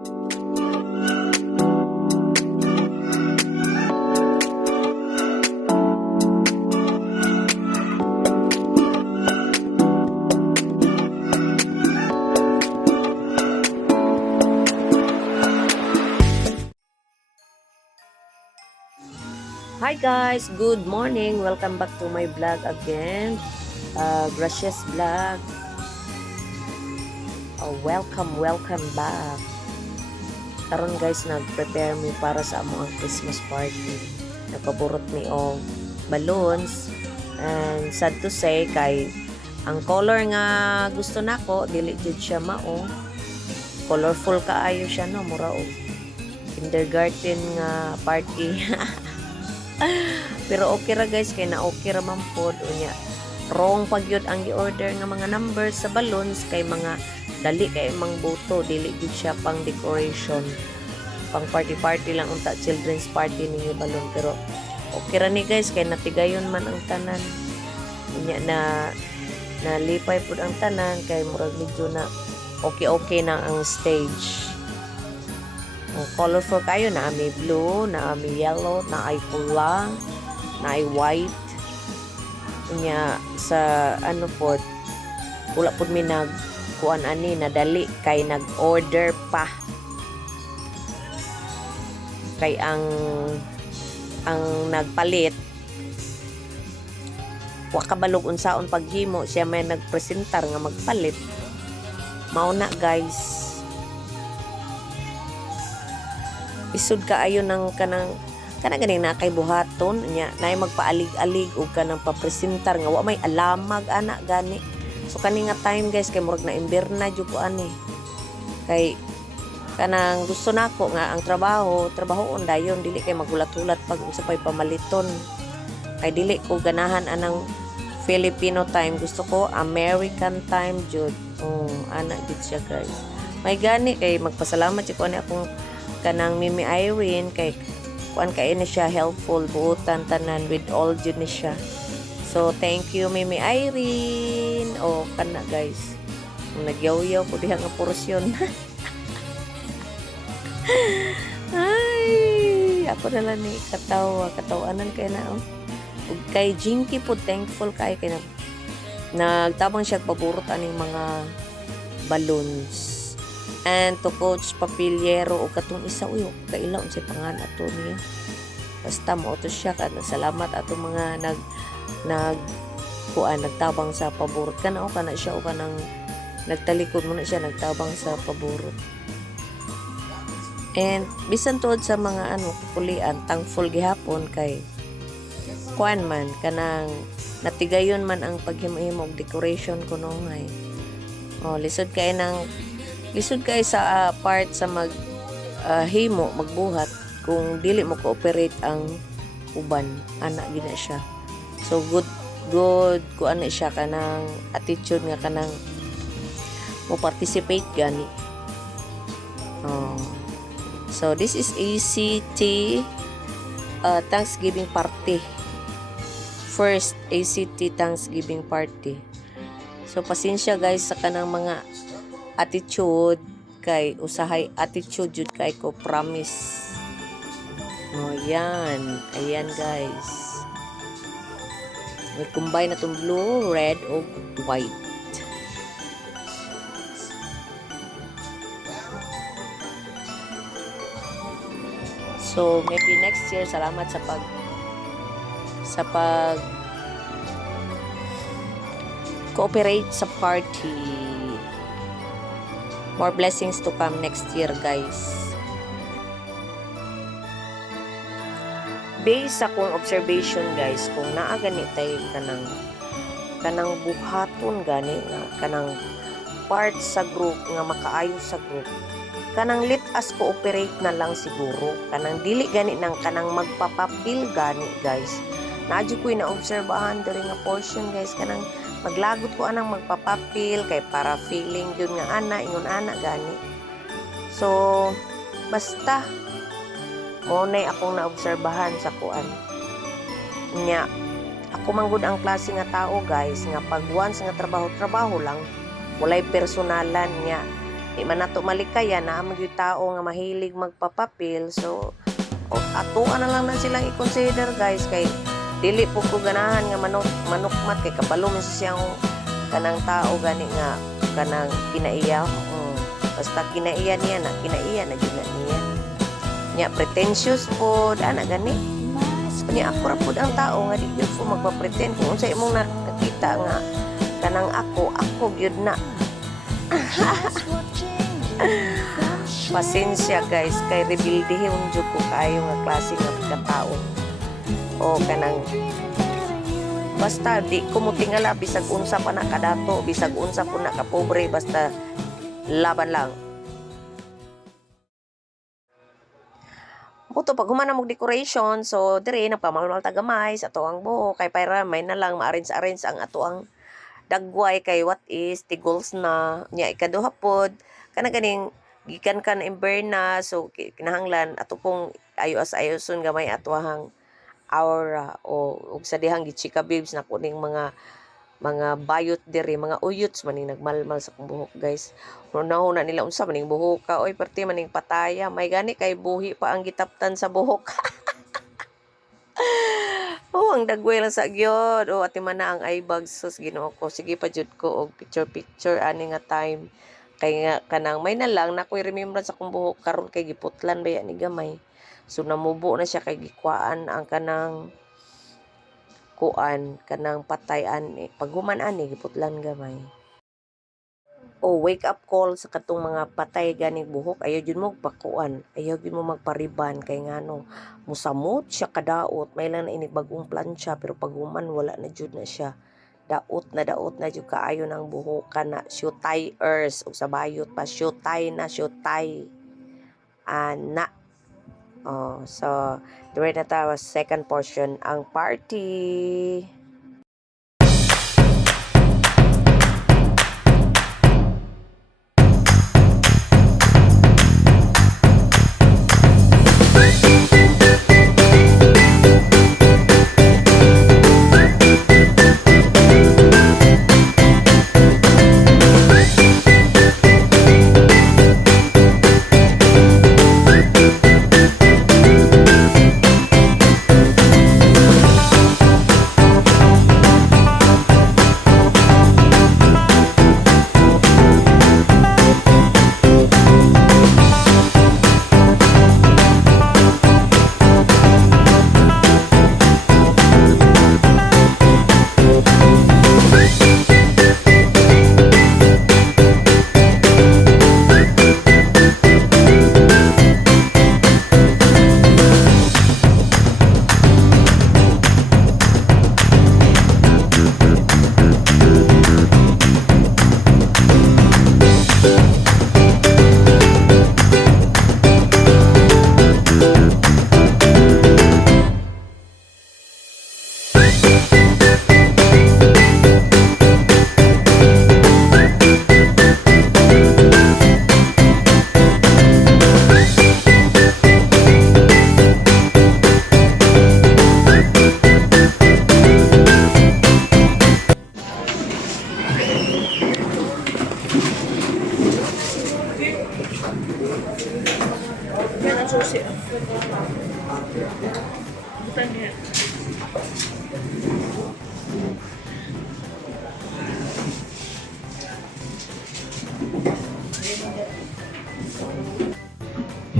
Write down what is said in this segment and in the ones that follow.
Hi guys, good morning. Welcome back to my vlog again. Gracious vlog. Welcome back. Karon guys, nag-prepare mi para sa among Christmas party. Nagpaborot mi og balloons. And sad to say kay ang color nga gusto nako dili jud siya mao. Colorful kaayo siya no, mura og kindergarten nga party. Pero okay ra guys, kay na okay ra man pod unya. Wrong pag yun ang i-order nga mga numbers sa balloons kay mga dali kay mang boto, dili gid siya pang decoration. Pang party lang unta, children's party ninyo balloon, pero okay ra ni guys kay natigayon man ang tanan. Unya na nalipay pud ang tanan kay murag medyo na okay na ang stage. Colorful kayo, na may blue, na may yellow, na ay pula, na ay white. Nya sa ano pod, wala pod mi nagkuan ani nadali kay nag-order pa. Kay ang nagpalit wa kabalog unsaon paghimo, siya may nagpresentar nga magpalit. Mao na guys. Isud kaayo ng kanang ganing na kay buhaton nya nay magpaalig-alig og kanang papresentar nga wa may alamag ana gani. So kani nga time guys kay murag na imberna jud ko ani. Kay kanang gusto nako nga ang trabahoon dayon dili kay magulat-ulat pag unsa pay pamaliton. Kay dili ko ganahan anang Filipino time, gusto ko American time jud. Ana gid siya guys. May gani kay magpasalamat jud ko ani akong kanang Mimi Irene kay kuan kay ni siya helpful buutan tanan with all jud ni siya. So thank you Mimi Irene. Kana guys, nagyaw-yaw ko diha nga porsyon. Ay, ako na lang ni katawanan kay na ug kay Jinky po thankful kay na nagtabang siya paborot aning mga balloons. And to Coach Papiliero o katong isa uyo kailaw unsay pangalan ato niya, basta mo to siya kana salamat ato mga nagtabang sa paborot kana o kana siya o kanang nagtalikod mo na siya nagtabang sa paborot. And bisan tuod sa mga kulian, thankful gihapon kay kuan man kanang natigayon man ang paghimo-himo og decoration kuno ngay. Lisod kay sa part sa himo magbuhat kung dili mo cooperate ang uban ana gina siya. So good ko ana siya kanang attitude nga kanang mo participate gani. So this is ACT Thanksgiving party. First ACT Thanksgiving party. So pasensya guys sa kanang mga attitude kay usahay attitude jud kay ko, promise. Ayan guys, may combine na tong blue, red o white. So maybe next year, salamat sa pag cooperate sa party. More blessings to come next year guys. Based sa kong observation guys, kung naa gani tayo kanang buhaton gani nga kanang part sa group nga makaayo sa group, kanang let us cooperate na lang siguro. Kanang dili gani nang kanang magpapapil gani guys. Naadyo ko'y na-obserbahan diri nga portion guys, kanang maglagot ko anang magpapapil kay para feeling yun nga ingon ana gani. So basta mo nay akong naobserbahan sa kuan nya. Ako manggod ang klase nga tao guys nga pag once nga trabaho lang, walay personalan nya. di man nato malikayan na ang mga tao nga mahilig magpapapil. So atuan na lang na silang i-consider guys, kay dili po ko ganahan nga manukmat kay kabalo man siyang kanang tao gani nga kanang kinaiya. Basta kinaiya niya na kinaiya na gyud niya. Nya pretentious po ana gani. Nya ako ra pud ang tao nga di gyud ko magpa-pretend kung unsa imong nakita nga kanang ako gyud na. Pasensya guys, kay rebildehon jud ko kayo nga klase nga pagkatao. O kanang basta di ko mo tingala bisag unsa pa na kadato, bisag unsa po na kapobre, basta laban lang. Muto pag humana mong decoration, so dire nagpamalmal tagamay sa ato ang buhok kay para may na lang ma-arrange ang ato ang dagway kay what is tigols na nya ikaduha pod kana ganing gikan kan imberna, so kinahanglan ato pong ayos-ayoson gamay atuhang aura o ug sa dihang gichika babes na kuning mga bayot diri, mga uyots maning nagmalmal sa kong buhok guys. Una nila unsa maning buhok ka, oy perti maning pataya, may gani kay buhi pa ang gitaptan sa buhok. Oh, ang dagway lang sa gyud. O ati man na ang eye bags, sus Ginoo ko. Sige pa jud ko og picture ani nga time. Kay nga kanang may na lang na ko'y remembrance sa kong buhok karon kay giputlan baya ni gamay. So namubo na siya kay gikwaan ang kanang kuan kanang patay ani paghuman ani giputlan gamay. O wake up call sa katong mga patay ganing buhok, ayaw jud mo pakuan, ayaw jud mo magpariban kay ngano musamot siya kadaot, may lang na ini bagong plancha pero paghuman wala na jud na siya. Daot na jud kaayo ng buhok kana syutay earth ug sa bayot pa syutay ana. Oh, so dire na ta second portion ang party.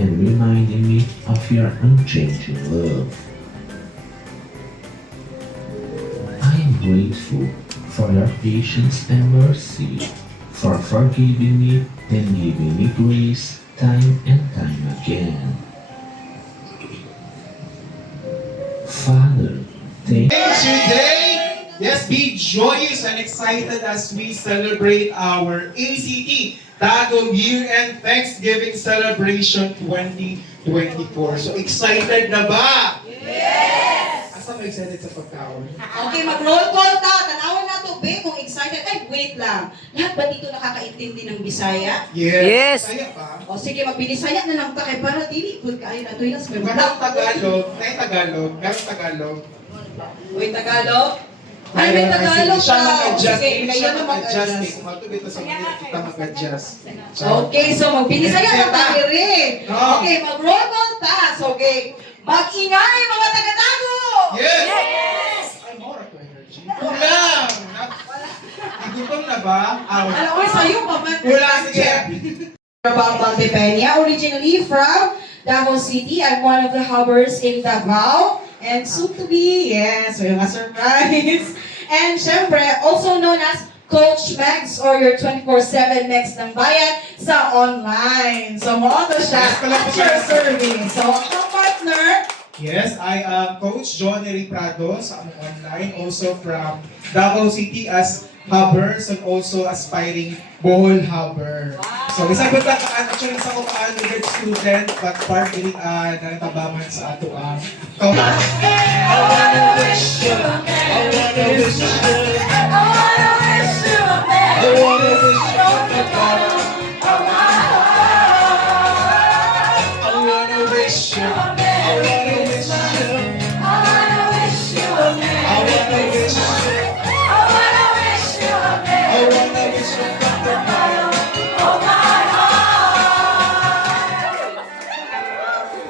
And reminding me of your unchanging love. I am grateful for your patience and mercy, for forgiving me and giving me grace time and time again. Father, thank Today, yes, be joyous and excited as we celebrate our ACT Tagalog Year-End Thanksgiving Celebration 2024. So excited na ba? Yes! Asa ka excited sa pagkaon? Okay, mag-roll call ta. Tanawin na to, be, kung excited. Ay, wait lang. Lahat ba dito nakakaintindi ng Bisaya? Yes. Kaya pa? O sige, magbinisaya na lang ta kay para dili po kayo na to yung Merong Tagalog, may Tagalog, merong Tagalog. Uy, Tagalog. Ay, may Tagalog Siya ka. mag-adjust. Sige, Siya kayo na mag-adjust. mag-adjust. Kung matubit sa mga kita mag-adjust. Okay, so magbilis na yan, mag-irin. No. Okay, mag-roll call task. Okay. Mag-ingay, mga taga-tago! Yes! Ay, more to energy. Kulang! Igutom na ba? Alam ko, sa'yo pa man. Kulang, sige. About Peña, originally from Davao City. I'm one of the hobbers in Davao. And soon to be, yes, may mga surprise. And syempre, also known as Coach Max or your 24/7 Max ng bayan sa online. So, mo to siya Yes, pala po at your siya. serving. So, ang partner, Yes, I am Coach John Eri Prado sa among online. Also from Davao City as Hubbers and also aspiring Bohol Hubber. So, isa ko lang, actually, isa ko ka-undergrad student but part din nanatabaman sa ato ang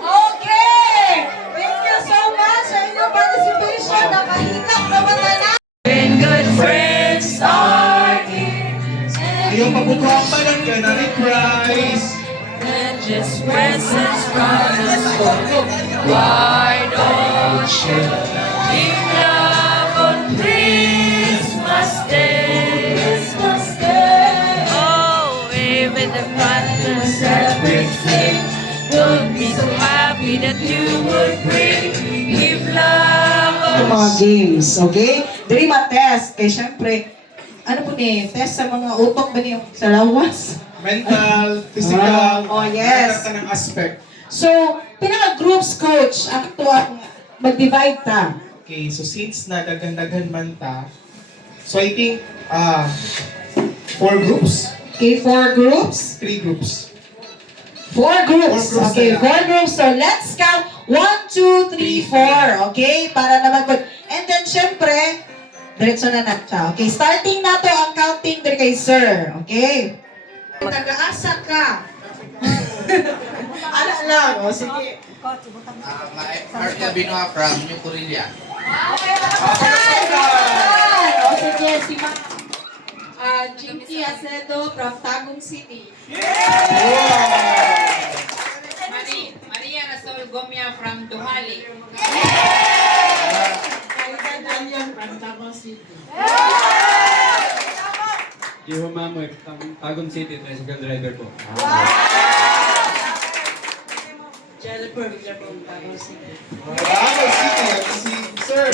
okay! Thank you so much sa inyong participation. Nakahikap naman na na. When good friends are here, ayaw pabukuhan pa lang ka na rin prize. and just presents from the soul. Why don't you give love on Christmas Day? Christmas Day. Oh, even the partners everything would be so happy that you would bring. Give love on mga games, okay? Dream a test. Kaya syempre, ano po ni, test sa mga utok ba niyo sa lawas? Mental, physical, Oh, yes. lahat ng aspect. So, pinaka-groups coach, ang ito ang mag-divide ta. Okay, so since nadaghan-daghan man ta, so I think 4 groups, Okay, 4 groups? 3 groups. 4 groups. 4 groups Okay, na 4 groups. So, let's count 1, 2, 3, 4. Okay, para naman good. And then, syempre, diretso na siya. Okay, starting na to ang counting dire kay sir. Okay? Taga-asa ka. Ano lang, o sige. Marcia Binoa from New Korea. Okay, o sige, si Jinky Acedo from Tagum City. Maria Rasol Gomia from Duhali. Kailan Alyan from Tagum City. Iho Mamoy, Tagum City, tricycle driver po. Jennifer Villarong, Tagum City. Davao City, si Sir.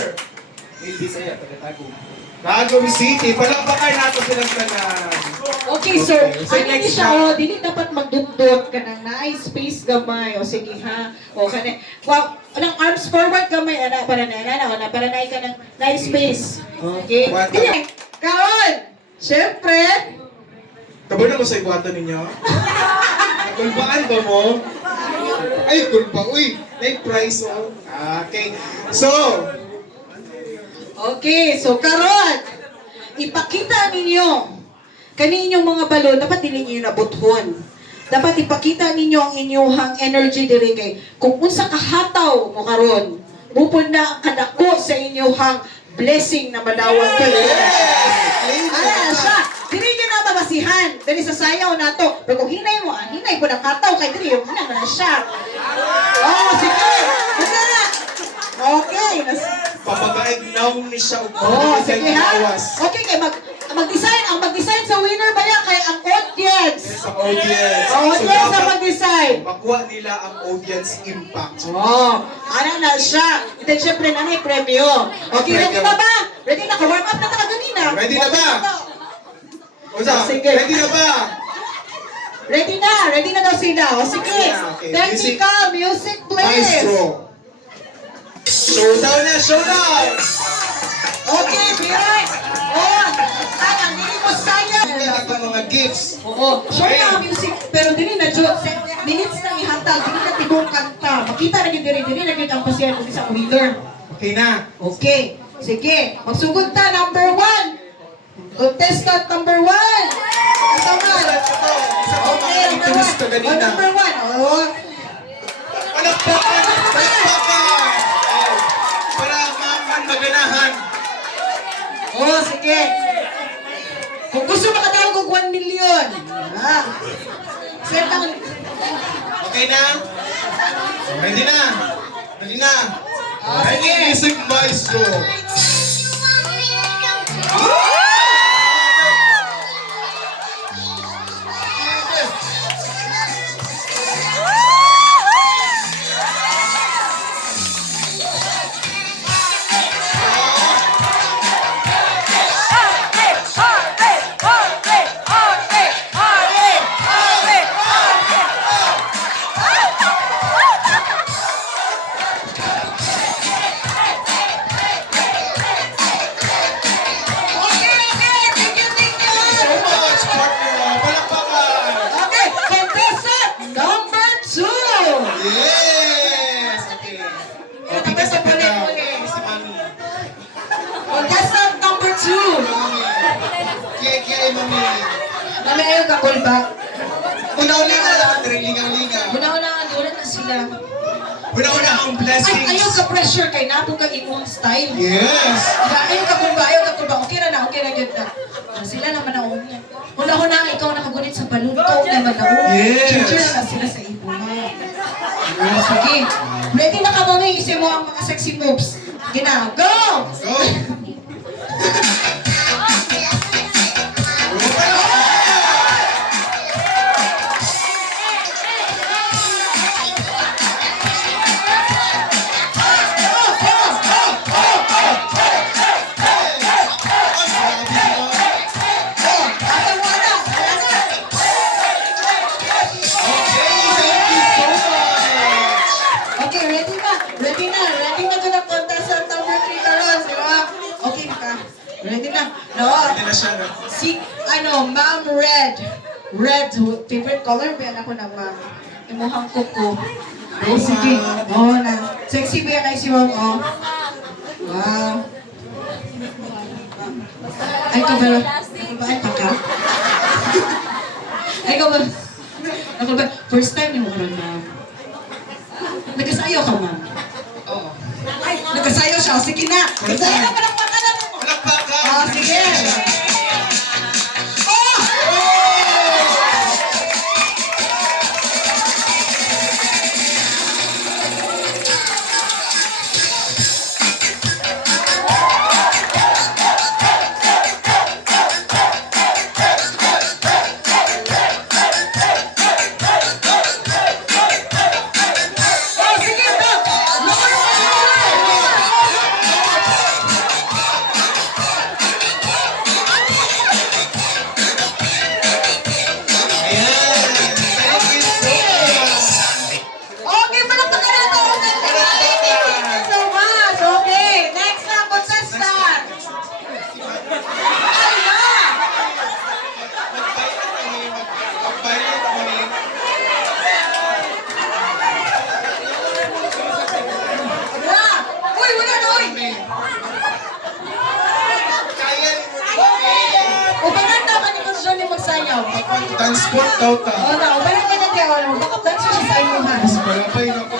Hindi saya, taga-Tagum. Davao City, palakpakan nato silang tanan. Okay, so, Okay, so ano ni next siya, na. dili dapat magdundot ka ng space gamay, o sige ha, o kani, well, anong arms forward gamay, para na ka ng space. Okay? What? Dili, kaon! Siyempre, Kabo na mo sa ibuhato ninyo? Kulbaan ba mo? Ay, kulba. Uy, may price oh. Okay. So, okay, so karon, ipakita ninyo, kaninyong mga balon, dapat dili ninyo nabuthon. Dapat ipakita ninyo ang inyong energy diri kay kung unsa kahataw mo karon, bupod na ang kadako sa inyong blessing na madawat kayo. Ano siya? Dili nyo na mabasihan. Dili sa sayaw na to. Pero kung hinay mo, hinay po ng kataw kay dili yung hinay mo na siya. Oh, sige. Basta na. Okay. papagaignaw ni siya o Oh, sige ha. awas. Okay, kay mag-design. Ang mag-design sa winner ba yan? Kay ang audience. Sa audience. Ang audience ang dapat mag-design. makuha nila ang audience impact. Oh, ano na siya. Then, syempre, nanay premyo. Okay, ready na ba? Ready na? Ka-warm up na kanina. Ready na ba? Oza, Sige. ready na ba? Ready na. Ready na daw sila. O sige. Okay, Technical music, please. Maestro. Showdown na, showdown! Okay, Biray. Oh, ang hindi mo sayang. Hindi na itong mga gifts. Oo, show na ang music, pero dili na Diyos. Minutes na ihatag, dili na tibong kanta. Makita na diri ang pasyan ng isang winner. Okay na. Okay. Sige, magsugod ta, number 1. Contestant number 1. Ito man. Okay, number 1. Oh, number 1. Oh. Palakpakan! Palakpakan! Para maman maganahan. Oh, sige. Kung gusto makatawag og 1 million. Ah. Set lang. Okay na? Ready na? Ready na? Oh, Ready, sige. music maestro. Okay, okay. Thank you, thank you. So much, partner. Palakpakan. Okay, contestant number 2. Yes! Okay. O, bigas sa pala. Si Mami. Contestant number 2. Mami. Kaya, Mami. Mami, ayaw ka, ba? Una-una ka lang. Lingaw-lingaw. Una-una, wala na sila. Una-una ang blessings. Ay, ayaw ka pressure kay nato ka imong style. Yes! Ayaw ka ba? Ayaw ka ba? Okay na, okay na, good na. Sila naman na una. Una-una, ikaw nakagunit sa balon. Ikaw naman na una. Yes. Teacher na sila sa ibo na. Sige. Ready na ka, mami? Isip mo ang mga sexy moves. Sige na, go! Go! Okay, ready na. Ready na. Ready na to na contestant number 3 karon, di ba? Okay ka. Ready na. No. Hindi na siya na. Si, Ma'am Red. Red, favorite color ba ako na Ma'am? Imuhang kuko. Oh, sige. Oh, na. Sexy ba kay si Ma'am? Oh. Wow. Ay, ka ba? Ay, ka? Ay, ka ba? Ako ba? First time ni mo karon, Ma'am. Nagkasayaw ka, Ma'am? Oo. Ay, nagkasayaw siya. Sige na. Nagkasayaw ka, palakpakan na mo. Palakpakan! Oh, sige. Oh! Oh, sige, go. Number Ayan! Thank you so much! Okay, palakpakan na ito. Thank you so much. Okay, next na, contestant. Ay, na. Mag-viral kami. Wala. Uy, wala na, uy. Kaya ni mo Ubanan na ka ni Consuelo magsayaw. transport daw ta. Oo na, ubanan ka na tiyaw. Baka dance mo siya sa inyo, ha? Palapay na ko.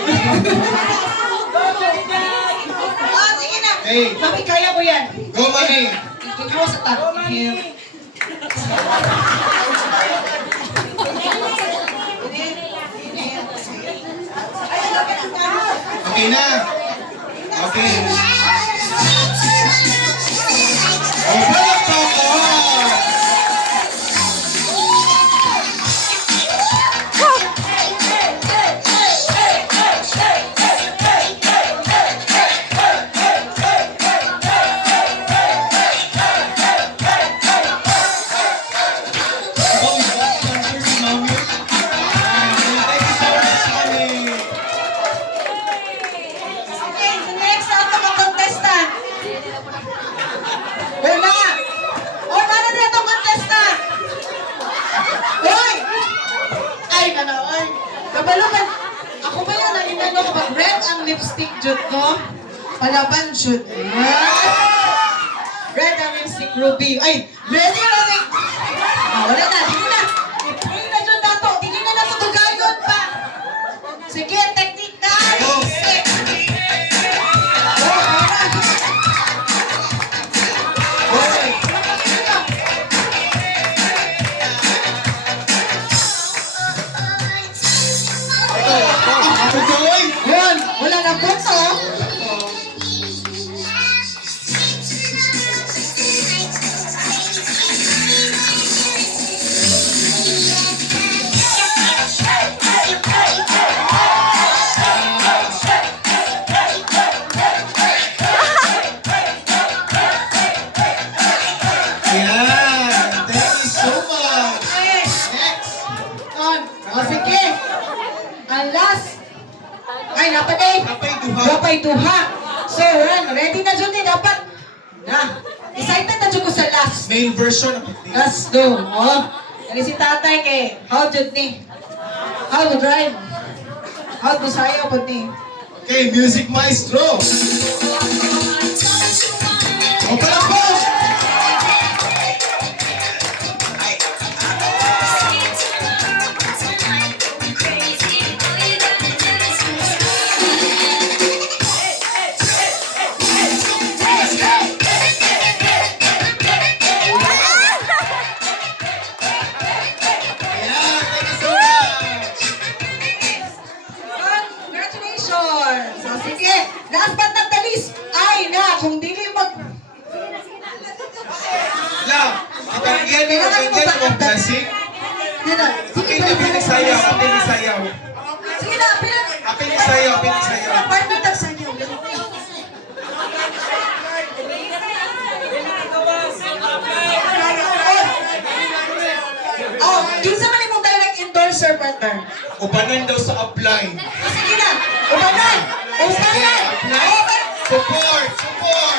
Ah, sige na. Hey. Mami, kaya mo yan. Go, Mami! Ikaw sa tato. Okay na. Okay. Oh, palakpakan! Okay, so next na ito mga contestant. Wala. O, nana na itong contestant. Uy! Ay, oy. Kabalo man. Ako ba yan, inano ko, pag red ang lipstick jud ko, palaban jud. Ah! Ruby. Ay, ready na natin. Wala na, hindi na. Hindi na dyan dato. Hindi na natutugayon pa. Sige, technique na. Sige. Ate Joy! Yun, wala na punto. Ayan! Thank you so much! Okay. Next! On. O sige. Ang last. Ay, napaday. Kapay duha. Dapat duha. So, run. Ready na dyan eh. Dapat. Na. Excited na dyan ko sa last. Main version of it. Let's go. Oh. Dali si tatay kay. How did ni? How to drive? How to sayo po ni? Okay, music maestro! O palakpo! Ayan, thank you so much! Congratulations! So, sige. Last but not the least. Ay na, kung dili mag... Lang, ibigyan mo ng blessing. Dito. Sige, Apil ni sayaw, apil ni sayaw. Sige na, pilang. Apil ni sayaw, apil ni sayaw. Partner tagsanyo. Oh, kinsa man imong direct endorser, partner? Upanan daw sa upline. Sige na, ubanan! Ubanan! Upline. Support! Support!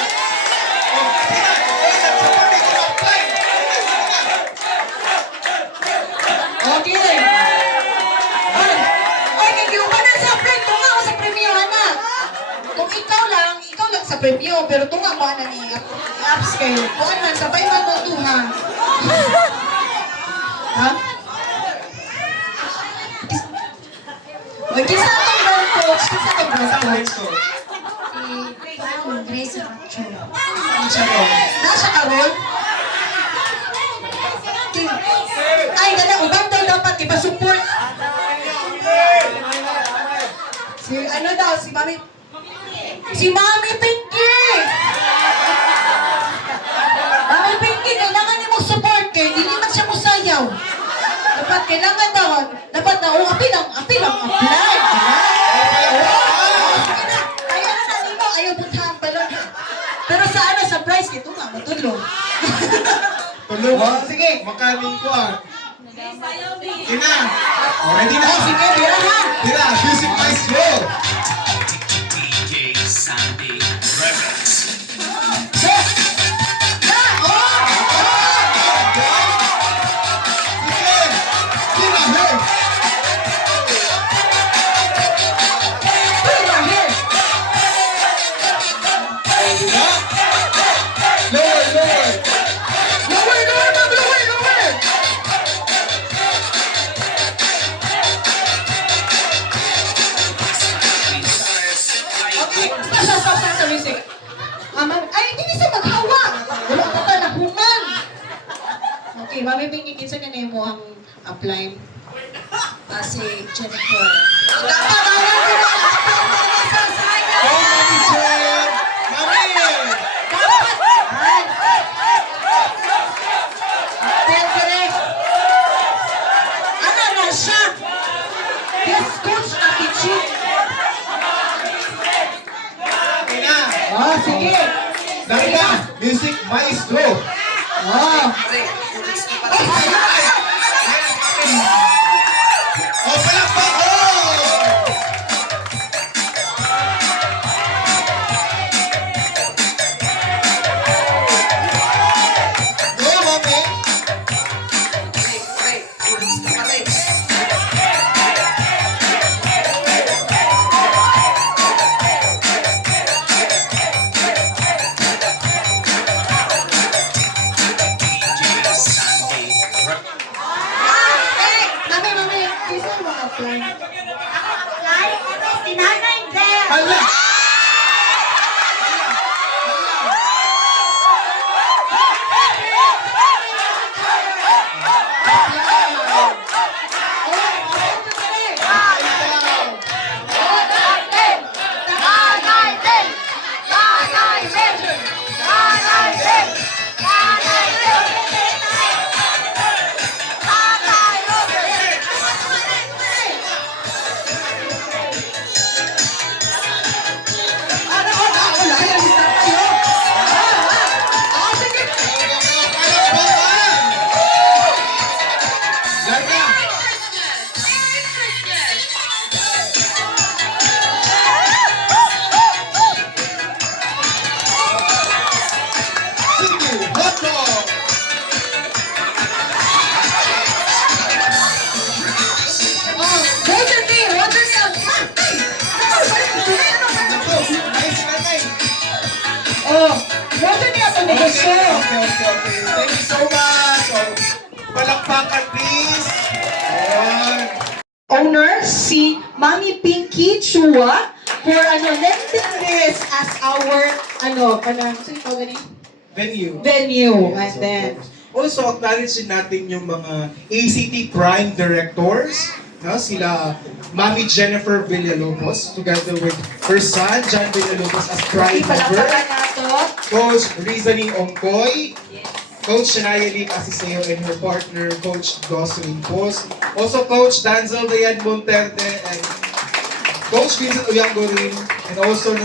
Oh, sila! Support ito sa upline! Okay. Ay, kaya ubanan sa upline, tunga ako sa premyo, na. Kung ikaw lang sa premyo, pero tunga mo na ni apps kayo. Kung man, sabay man mo tunga. Ha? Kisa itong brand coach? Kisa itong brand coach? Grace Racho. Nasa karon? Ay, ubang daw dapat ipa-support. Si ano daw, si Mami... Si Mami Pinky! Mami Pinky, kailangan niyo mo support kay hindi man siya musayaw. Dapat kailangan daw, dapat na, apil ang apply. Sige na, ayaw na nalimo, ayaw butang balon. Pero sa ano, sa price, ito nga, matulog. Tulog. Oh, sige. Makanin ko ah. Ina. Oh, ready na. Oh, sige, bira ha. Tira, music maestro. Okay, Mami Pinky, kinsa na mo ang apply? Si Jennifer. Napakawan ko na ang sa saya! Oh, Mami Jen. Mami. Dapat! Ano na siya? Yes, coach na kitchen. Ina. Oh, sige. Dali na. Music maestro. Oh. Oh, palakpak. Oh. Go, Mami. si Nanay Del. Hala! Oh, Roger niya ito negosyo. Okay. Thank you so much. Oh, palakpakan, please. Ayan. Owner, si Mami Pinky Chua for lending this as our, parang, sino ito ganyan? Venue. And then, Also, acknowledge natin yung mga ACT Prime Directors. Sila Mami Jennifer Villalobos together with her son, John Villalobos as Prime Member. ipalakpakan nato. Coach Rizani Ongkoy. Coach Shania Lee Asiseo and her partner, Coach Jocelyn Pos. Also, Coach Danzel Dayan Monterde and Coach Vincent Uyangorin. And also,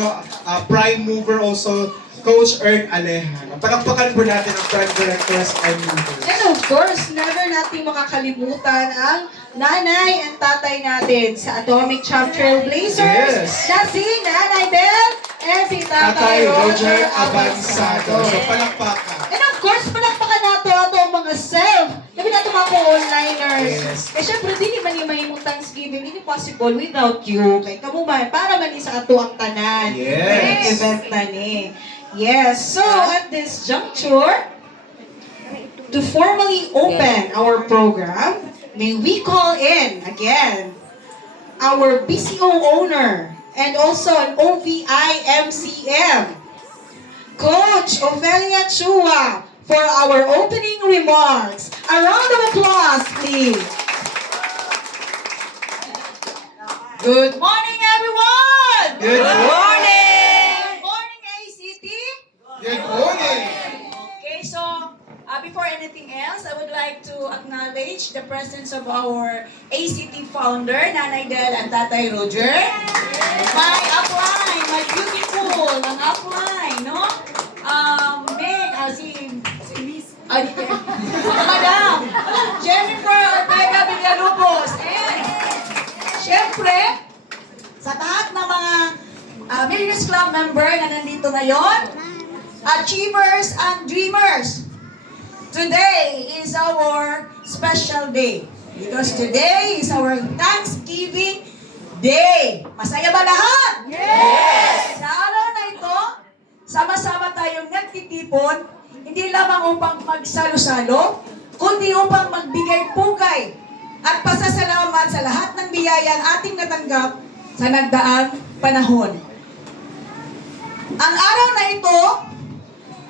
Prime Mover also, Coach Ern Aleja. Palakpakan po natin ang Prime Directors and Movers. And of course, never natin makakalimutan ang nanay and tatay natin sa Atomic Champ Trailblazers Yes. na si Nanay Bel and si Tatay Tatay Roger Roger Abansado. Abansado. So, palakpakan. And of course, palakpakan nato ato ang mga self. Labi nato mga onliners. Yes. Eh syempre, di man yung mahimong Thanksgiving, hindi possible without you. Kay kamo man, para man sa ato ang tanan. Yes. Event na ni. Yes. So, at this juncture, to formally open our program, may we call in again our BCO owner and also an OVI MCM, Coach Ofelia Chua, for our opening remarks. A round of applause, please. Good morning, everyone! Good morning! Good morning, ACT! Good morning! Okay, so before anything else, I would like to acknowledge the presence of our ACT founder, Nanay Del and Tatay Roger. My upline, my beautiful, ang upline, no? Madam Jennifer Ortega Villalobos. And syempre, sa lahat ng mga Millionaires Club member na nandito ngayon, achievers and dreamers, today is our special day. Because today is our Thanksgiving Day. Masaya ba lahat? Yes! Sa araw na ito, sama-sama tayong nagtitipon, hindi lamang upang magsalo-salo, kundi upang magbigay pugay at pasasalamat sa lahat ng biyayang ating natanggap sa nagdaang panahon. Ang araw na ito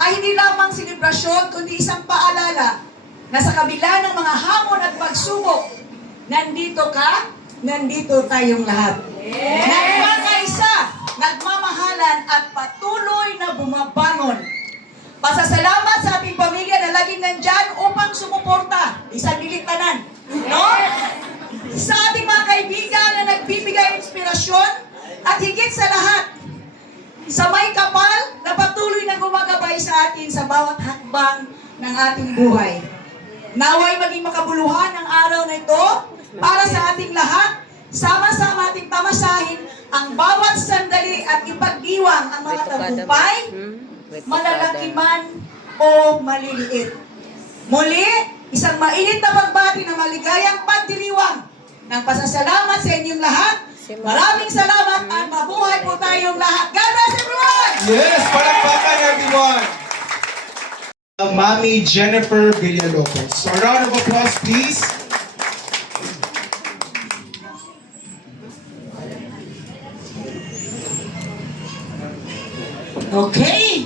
ay hindi lamang selebrasyon, kundi isang paalala na sa kabila ng mga hamon at pagsubok, nandito ka, nandito tayong lahat. Nagkakaisa, nagmamahalan at patuloy na bumabangon. Pasasalamat sa ating pamilya na laging nandyan upang sumuporta, isang militanan. No? Sa ating mga kaibigan na nagbibigay inspirasyon at higit sa lahat, sa may kapal na patuloy na gumagabay sa atin sa bawat hakbang ng ating buhay. Naway maging makabuluhan ang araw na ito para sa ating lahat, sama-sama ating pamasahin ang bawat sandali at ipagdiwang ang mga tagumpay, malalaki man o maliliit. Muli, isang mainit na pagbati ng maligayang pagdiriwang ng pasasalamat sa inyong lahat. Maraming salamat at mabuhay po tayong lahat. God bless everyone! Yes, palakpakan everyone! Mami Jennifer Villalobos. So a round of applause, please. Okay.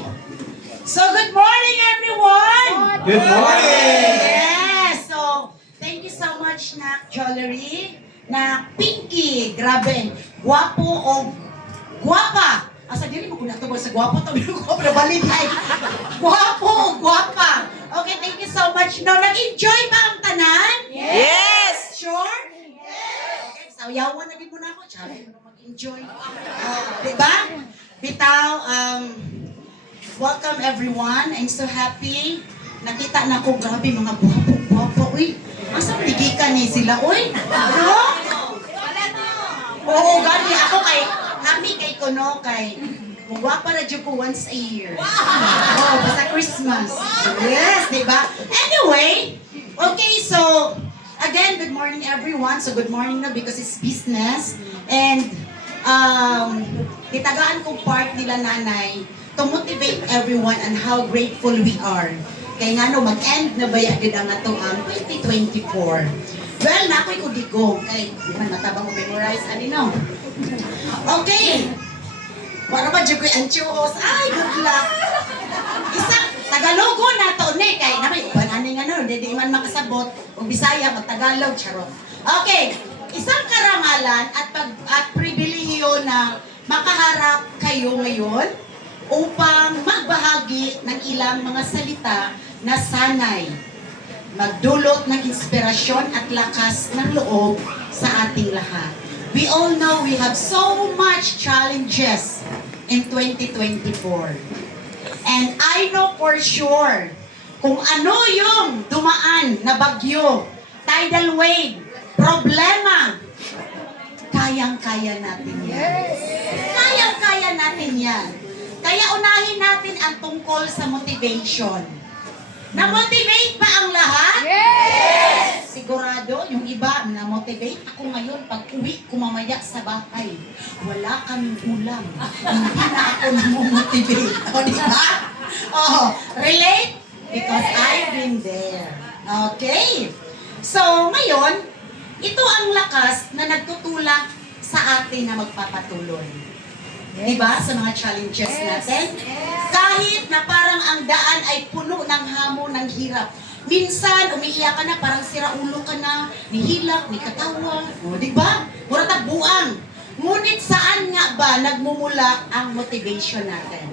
So, good morning, everyone! Good morning! Yes! So, thank you so much, Nak Jollery, na Pinky. Grabe. Guwapo o guwapa. Asa dili mo kung natubol sa guwapo, tabi ko nabalik ay. Guwapo o guwapa. Okay, thank you so much. No, nag-enjoy ba ang tanan? Yes! Sure? Okay, sayawan na din mo na ako. Sabi ko mag-enjoy. Diba? Bitaw, welcome everyone. I'm so happy. Nakita na ko, grabe mga guwapo. Uy, asa ligikan ni sila? Uy, no? Oo, gani. Ako kay, happy kay Kono, kay mugwapa na dyan ko once a year. Oh, basta Christmas. Yes, diba? Anyway, okay, so, again, good morning everyone. So, good morning na because it's business. And, itagaan kong part nila nanay to motivate everyone on how grateful we are. Kaya nga no, mag-end na ba yung ang ato ang 2024. Well, nakoy ko digong. Kay, di man matabang mo memorize, ano no? Okay. Wala ba dyan ko yung anchos? Ay, good luck. Isang Tagalogo na to, ne. Kaya naman, bananay nga no, hindi man makasabot. O Bisaya, mag-Tagalog, charot. Okay. Isang karangalan at pribilehiyo na makaharap kayo ngayon upang magbahagi ng ilang mga salita na sanay magdulot ng inspirasyon at lakas ng loob sa ating lahat. We all know we have so much challenges in 2024. And I know for sure kung ano yung dumaan na bagyo, tidal wave, problema, kayang-kaya natin yan. Kayang-kaya natin yan. Kaya unahin natin ang tungkol sa motivation. Na-motivate ba ang lahat? Yes! Sigurado, yung iba, na-motivate ako ngayon pag uwi ko mamaya sa bahay. Wala kaming ulam. Hindi na ako na-motivate. O, di ba? Oh, relate? Because I've been there. Okay? So, ngayon, ito ang lakas na nagtutulak sa atin na magpapatuloy. Diba? Sa mga challenges natin. Kahit na parang ang daan ay puno ng hamon, ng hirap. Minsan, umiiyak ka na, parang siraulo ka na, nihilak, ni katawa. O, diba? Mura tagbuang. Ngunit saan nga ba nagmumula ang motivation natin?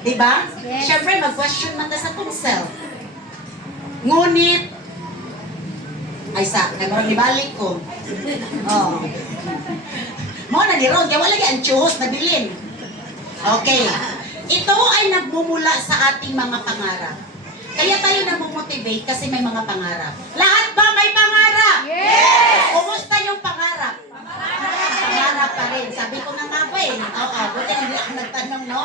Diba? Siyempre, mag-question man ta sa itong self. Ngunit, ay nibalik ko. Oh. Mo na ni Ron, kaya wala yung anchos, nabilin. Okay. Ito ay nagmumula sa ating mga pangarap. Kaya tayo namomotivate kasi may mga pangarap. Lahat ba may pangarap? Yes! Kumusta yung pangarap? Pangarap pa rin. Sabi ko na nga ba eh. Oo, buti hindi ako nagtanong, no?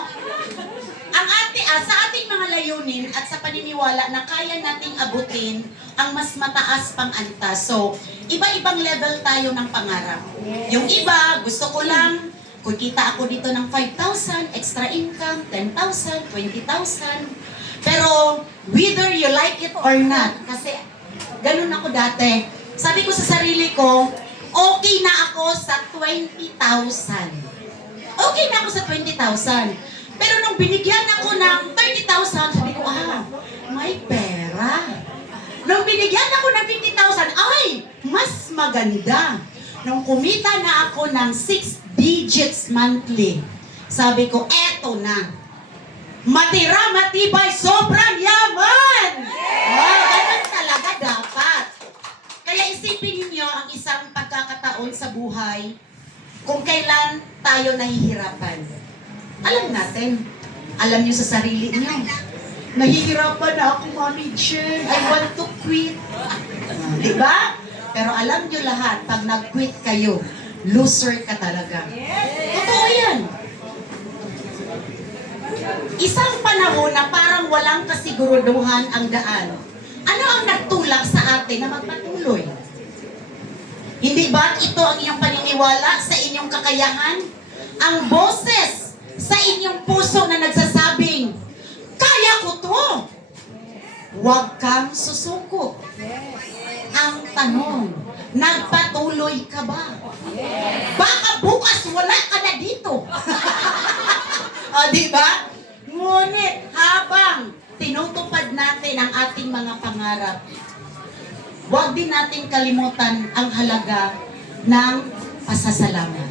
Sa ating mga layunin at sa paniniwala na kaya nating abutin ang mas mataas pang antas. So, iba-ibang level tayo ng pangarap. Yung iba, gusto ko lang, kung kita ako dito ng 5,000, extra income, 10,000, 20,000. Pero, whether you like it or not, kasi ganun ako dati. Sabi ko sa sarili ko, okay na ako sa 20,000. Okay na ako sa 20,000. Pero nung binigyan ako ng 30,000, sabi ko, may pera. Nung binigyan ako ng 50,000, ay, mas maganda. Nung kumita na ako ng 6 digits monthly, sabi ko, eto na. Matira, matibay, sobrang yaman! Ganun talaga dapat. Kaya isipin niyo ang isang pagkakataon sa buhay kung kailan tayo nahihirapan. Alam natin, alam niyo sa sarili niyo, nahihirapan na ako, Mommy Jen, I want to quit. Diba? Pero alam niyo lahat, pag nag-quit kayo, loser ka talaga. Totoo yan. Isang panahon na parang walang kasiguruduhan ang daan. Ano ang nagtulak sa atin na magpatuloy? Hindi ba ito ang iyong paniniwala sa inyong kakayahan? Ang boses sa inyong puso na nagsasabing, kaya ko to. Huwag kang susuko. Ang tanong, nagpatuloy ka ba? Baka bukas wala ka na dito. O, di ba? Ngunit habang tinutupad natin ang ating mga pangarap, huwag din natin kalimutan ang halaga ng pasasalamat.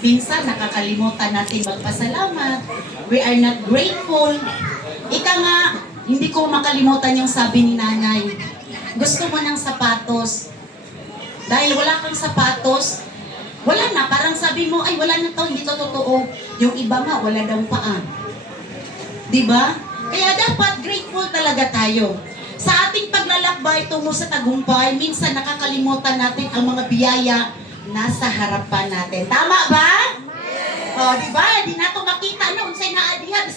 Minsan nakakalimutan natin magpasalamat. We are not grateful. Ika nga, hindi ko makalimutan yung sabi ni nanay. Gusto mo ng sapatos. Dahil wala kang sapatos, wala na. Parang sabi mo, ay wala na to, hindi to totoo. Yung iba nga, wala daw paa. Diba? Kaya dapat grateful talaga tayo. Sa ating paglalakbay tungo sa tagumpay, minsan nakakalimutan natin ang mga biyaya nasa harapan natin. Tama ba? O, diba? Di na ito makita na unsay naadihan.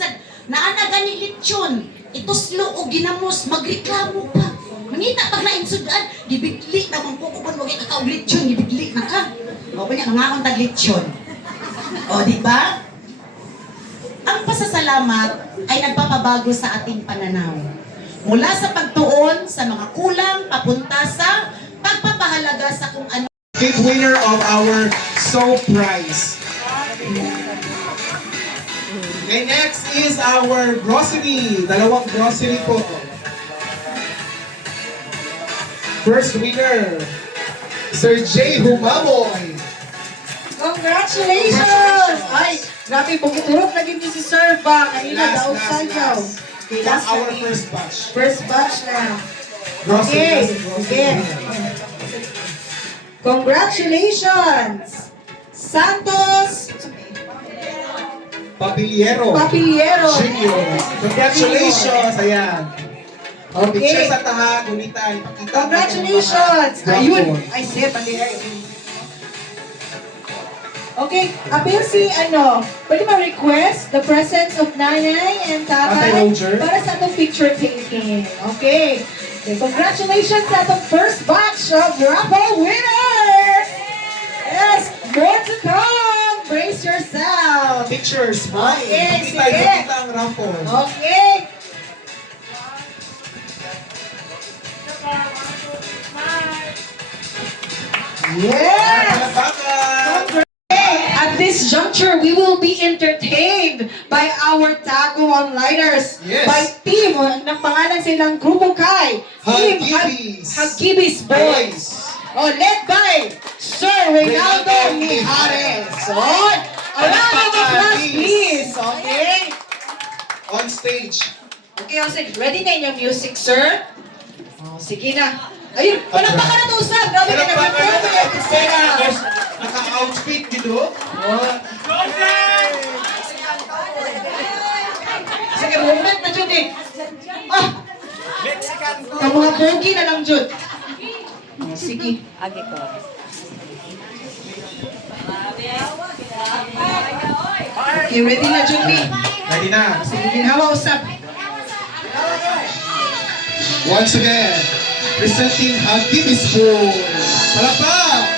Naana gani litsyon. Ituslo o ginamos, magreklamo pa. Mangita pag nainsudan, gibigli na mong kukubon, wag ikakaw litsyon, gibigli na ka. O, kanya nga tag litsyon. O, diba? Ang pasasalamat ay nagpapabago sa ating pananaw. Mula sa pagtuon sa mga kulang, papunta sa pagpapahalaga sa kung ano. Fifth winner of our soap prize. And next is our grocery. Dalawang grocery po. First winner, Sir J. Humamoy. Congratulations! Ay, grabe, pagkiturok lagi niyo si Sir ba? Kanina daw sa inyo. Okay, That's last our na ni- first batch. First batch na. Grocery. Okay, That's the grocery okay. winner. Congratulations! Santos Papiliero. Papiliero. Junior. Congratulations. Ayan. Okay. Picture sa taha, gumitan. Ipakita Congratulations! natin ang mga Ayun! grapple. Ay, sir, pandihay. Okay, appeal si pwede ma-request the presence of nanay and Tatay tatay Roger. para sa atong picture taking. Okay. Congratulations sa atong first batch of raffle winners! Yes, more to come! Brace yourself! Picture, smile. Okay, Hindi sige. tayo gumita ang raffle. Okay. Yes! Palakpakan. At this juncture, we will be entertained by our Tago Onliners. Yes. By team, ng pangalan silang Grupo Kai. Team Hagibis. Hagibis Boys. Oh, led by Sir Reynaldo Reynaldo Mijares. Mijares. Oh, a round of applause, Please. please. Okay. On stage. Okay, Jose, ready na inyong music, sir? Oh, sige na. Ayun, palakpakan na ito, usap. Grabe ka na. Naka-outfit dito. Sige, movement na, Jude. Ah! Ang mga pogi na lang, Jude. Oh, sige. Agi ko. Okay, ready na, Jude. Ready na. Sige, ginhawa, usap. Once again, presenting Hagibis Boys. Palakpak!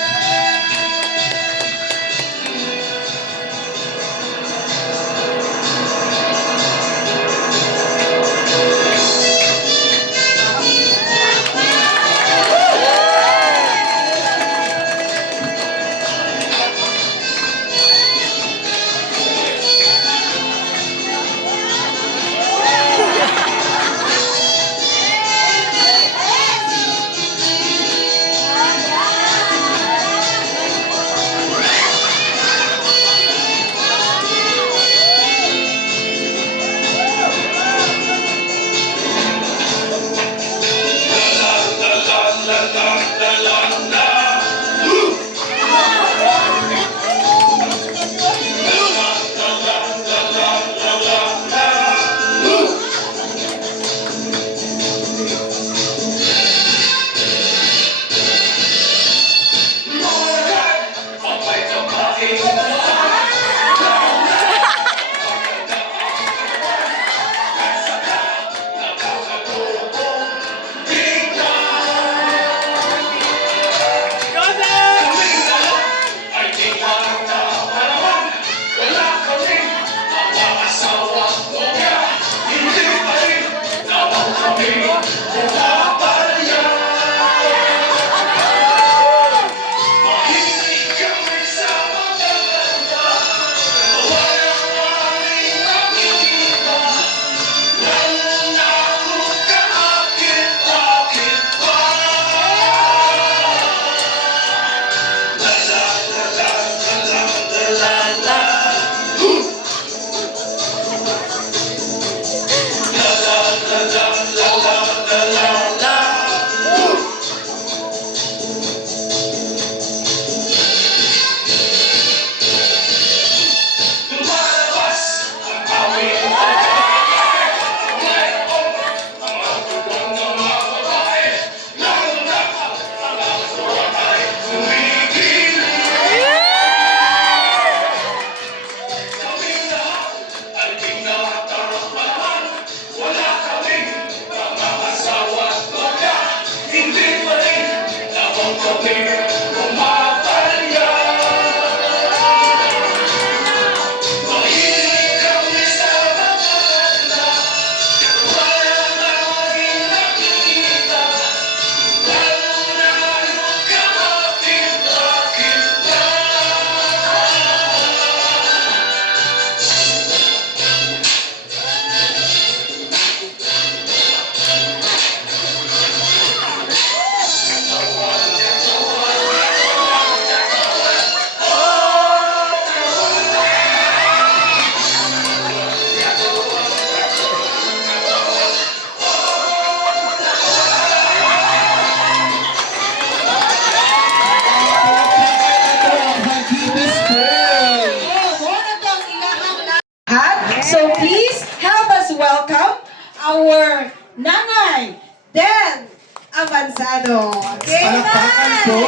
our Nanay Del Avanzado. Okay, Palakpakan po.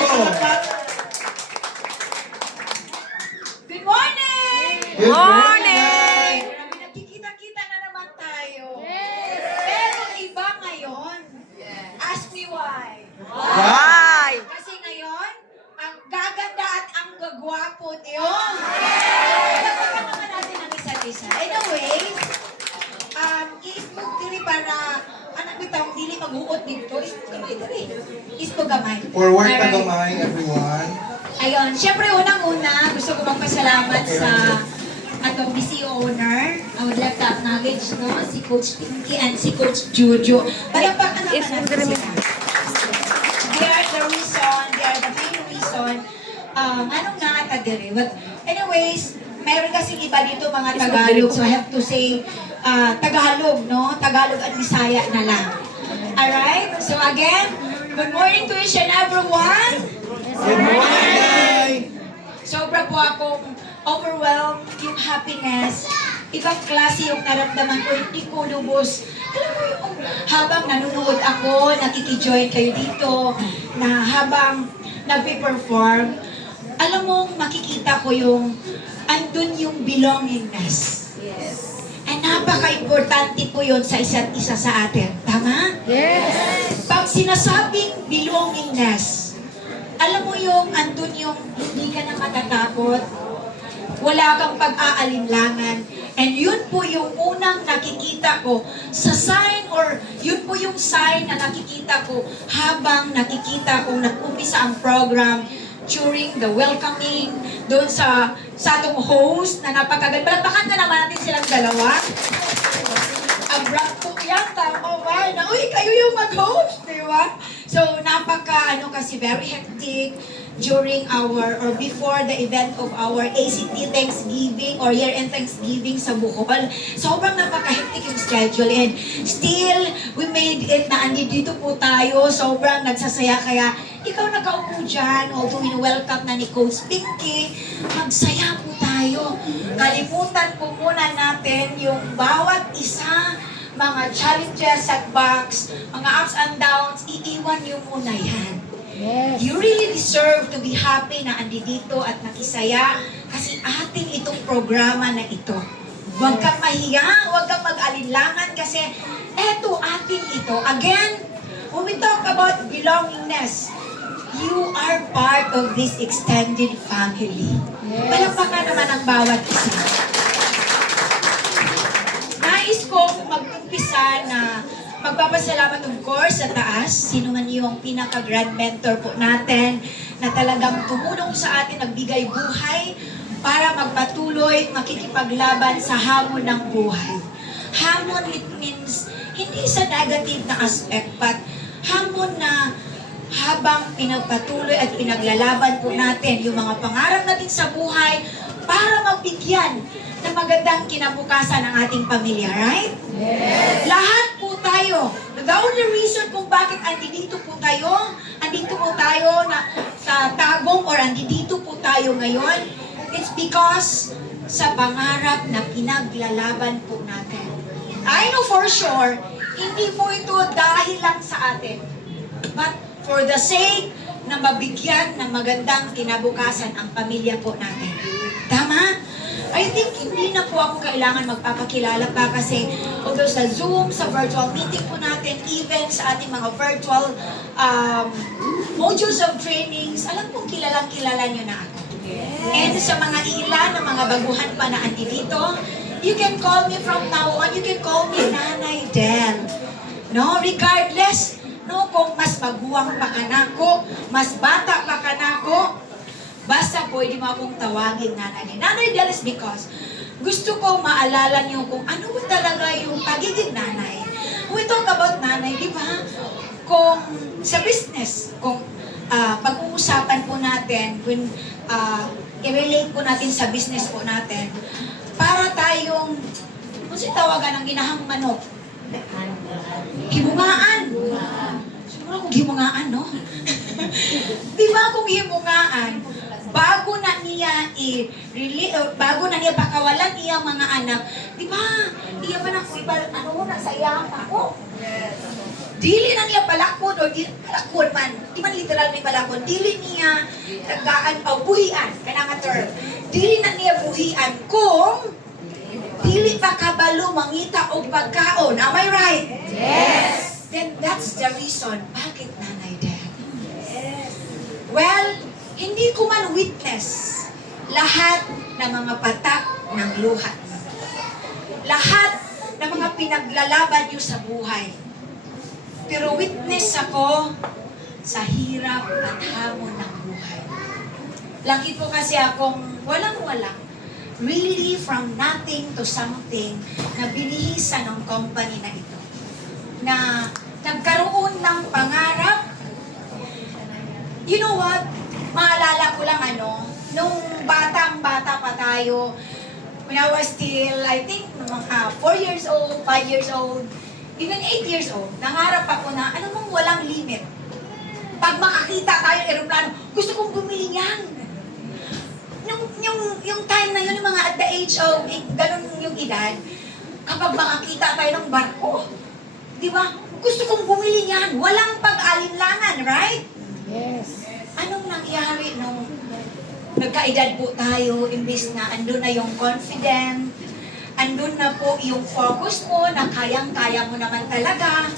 Good morning! Good morning! Grabe, nagkikita-kita na naman tayo. Pero iba ngayon. Ask me why. Why? Kasi ngayon, ang gaganda at ang gagwapo niyo. Palakpakan naman natin ang isa't isa. Anyways, ismog diri para anak bitang dili maghuot dito. Ismog gamay diri. Ismog gamay. Forward na Alright. gamay, everyone. Ayun, syempre unang-una, gusto ko magpasalamat sa atong BC owner. I would like to acknowledge si Coach Pinky and si Coach Juju. Palakpakan naman natin sila. They are the reason, they are the main reason. Anong naata dire? But anyways, meron kasing iba dito mga Tagalog, so I have to say Tagalog, no? Tagalog at Bisaya na lang. Alright? So again, good morning to each and everyone. Good morning! Sobra po akong overwhelmed yung happiness. Ibang klase yung naramdaman ko, hindi ko lubos. Alam mo yung habang nanonood ako, nakikijoin kayo dito, na habang nagpe-perform, alam mo, makikita ko yung andun yung belongingness. Yes. And napaka-importante po yun sa isa't isa sa atin. Tama? Yes. Pag sinasabing belongingness, alam mo yung andun yung hindi ka na matatakot, wala kang pag-aalinlangan, and yun po yung unang nakikita ko sa sign, or yun po yung sign na nakikita ko habang nakikita kong nag-umpisa ang program during the welcoming doon sa atong host na napakaganda. Palakpakan na naman natin silang dalawa. Abrupt po yan, tama ba? Na, uy, kayo yung mag-host, di ba? So, kasi very hectic during our, or before the event of our ACT Thanksgiving or year-end Thanksgiving sa Bohol. Sobrang napaka-hectic yung schedule, and still, we made it na andito po tayo. Sobrang nagsasaya, kaya ikaw nakaupo dyan, although welcome na ni Coach Pinky, magsaya po tayo. Kalimutan po muna natin yung bawat isa, mga challenges, setbacks, mga ups and downs, iiwan nyo muna yan. Yes. You really deserve to be happy na andito at nakisaya kasi ating itong programa na ito. Huwag kang mahiya, huwag kang mag-alinlangan kasi eto ating ito. Again, when we talk about belongingness, you are part of this extended family. Yes. Palakpakan naman ang bawat isa. Nais kong mag-umpisa na magpapasalamat of course sa taas. Sino man yung pinaka-grand mentor po natin na talagang tumulong sa atin, nagbigay buhay para magpatuloy, makikipaglaban sa hamon ng buhay. Hamon, it means hindi sa negative na aspect, but hamon na habang pinagpatuloy at pinaglalaban po natin yung mga pangarap natin sa buhay para mabigyan na magandang kinabukasan ng ating pamilya, right? Yes. Lahat po tayo. The only reason kung bakit andito po tayo na sa Tagum or andito po tayo ngayon, it's because sa pangarap na pinaglalaban po natin. I know for sure, hindi po ito dahil lang sa atin, but for the sake na mabigyan ng magandang kinabukasan ang pamilya po natin. Tama? I think hindi na po ako kailangan magpapakilala pa kasi although sa Zoom, sa virtual meeting po natin, even sa ating mga virtual modules of trainings, alam kong kilalang-kilala nyo na ako. Yes. And sa mga ilan na mga baguhan pa na andito, you can call me from now on, you can call me Nanay Del. No? Regardless, no, kung mas maguwang pa ka na ko, mas bata pa ka na ko, basta pwede mo akong tawagin Nanay. Nanay Del is because gusto ko maalala niyo kung ano ba talaga yung pagiging nanay. When we talk about nanay, di ba? Kung sa business, kung pag-uusapan po natin, when i-relate po natin sa business po natin, para tayong, kung tawagan ng ginahang manok, himungaan. Siguro kung himungaan, no? Di ba kung himungaan, bago na niya bago na niya pakawalan iya mga anak, di ba? Iya pa nagsayang ako. Dili na niya palakon o di palakon man. Di man literal may palakon. Dili niya buhian, kanang term. Dili na niya buhian kung dili pa kabalo mangita og pagkaon. Am I right? Yes. Then that's the reason bakit nanay dad. Yes. Well, hindi ko man witness lahat ng mga patak ng luha. Lahat ng mga pinaglalaban niyo sa buhay. Pero witness ako sa hirap at hamon ng buhay. Lagi po kasi akong walang-wala. Really from nothing to something na binihisan ng company na ito. Na nagkaroon ng pangarap. You know what? Maalala ko lang nung batang-bata pa tayo, when I was still, I think, mga 4 years old, 5 years old, even 8 years old, nangarap ako na, mong walang limit. Pag makakita tayo ng aeroplano, gusto kong bumili yan. Yung time na yun, yung mga at the age of, ganun yung edad, kapag makakita tayo ng barko, di ba? Gusto kong bumili yan. Walang pag-alinlangan, right? Yes. Anong nangyari nung nagkaedad po tayo, imbis na andun na yung confident, andun na po yung focus mo na kayang-kaya mo naman talaga.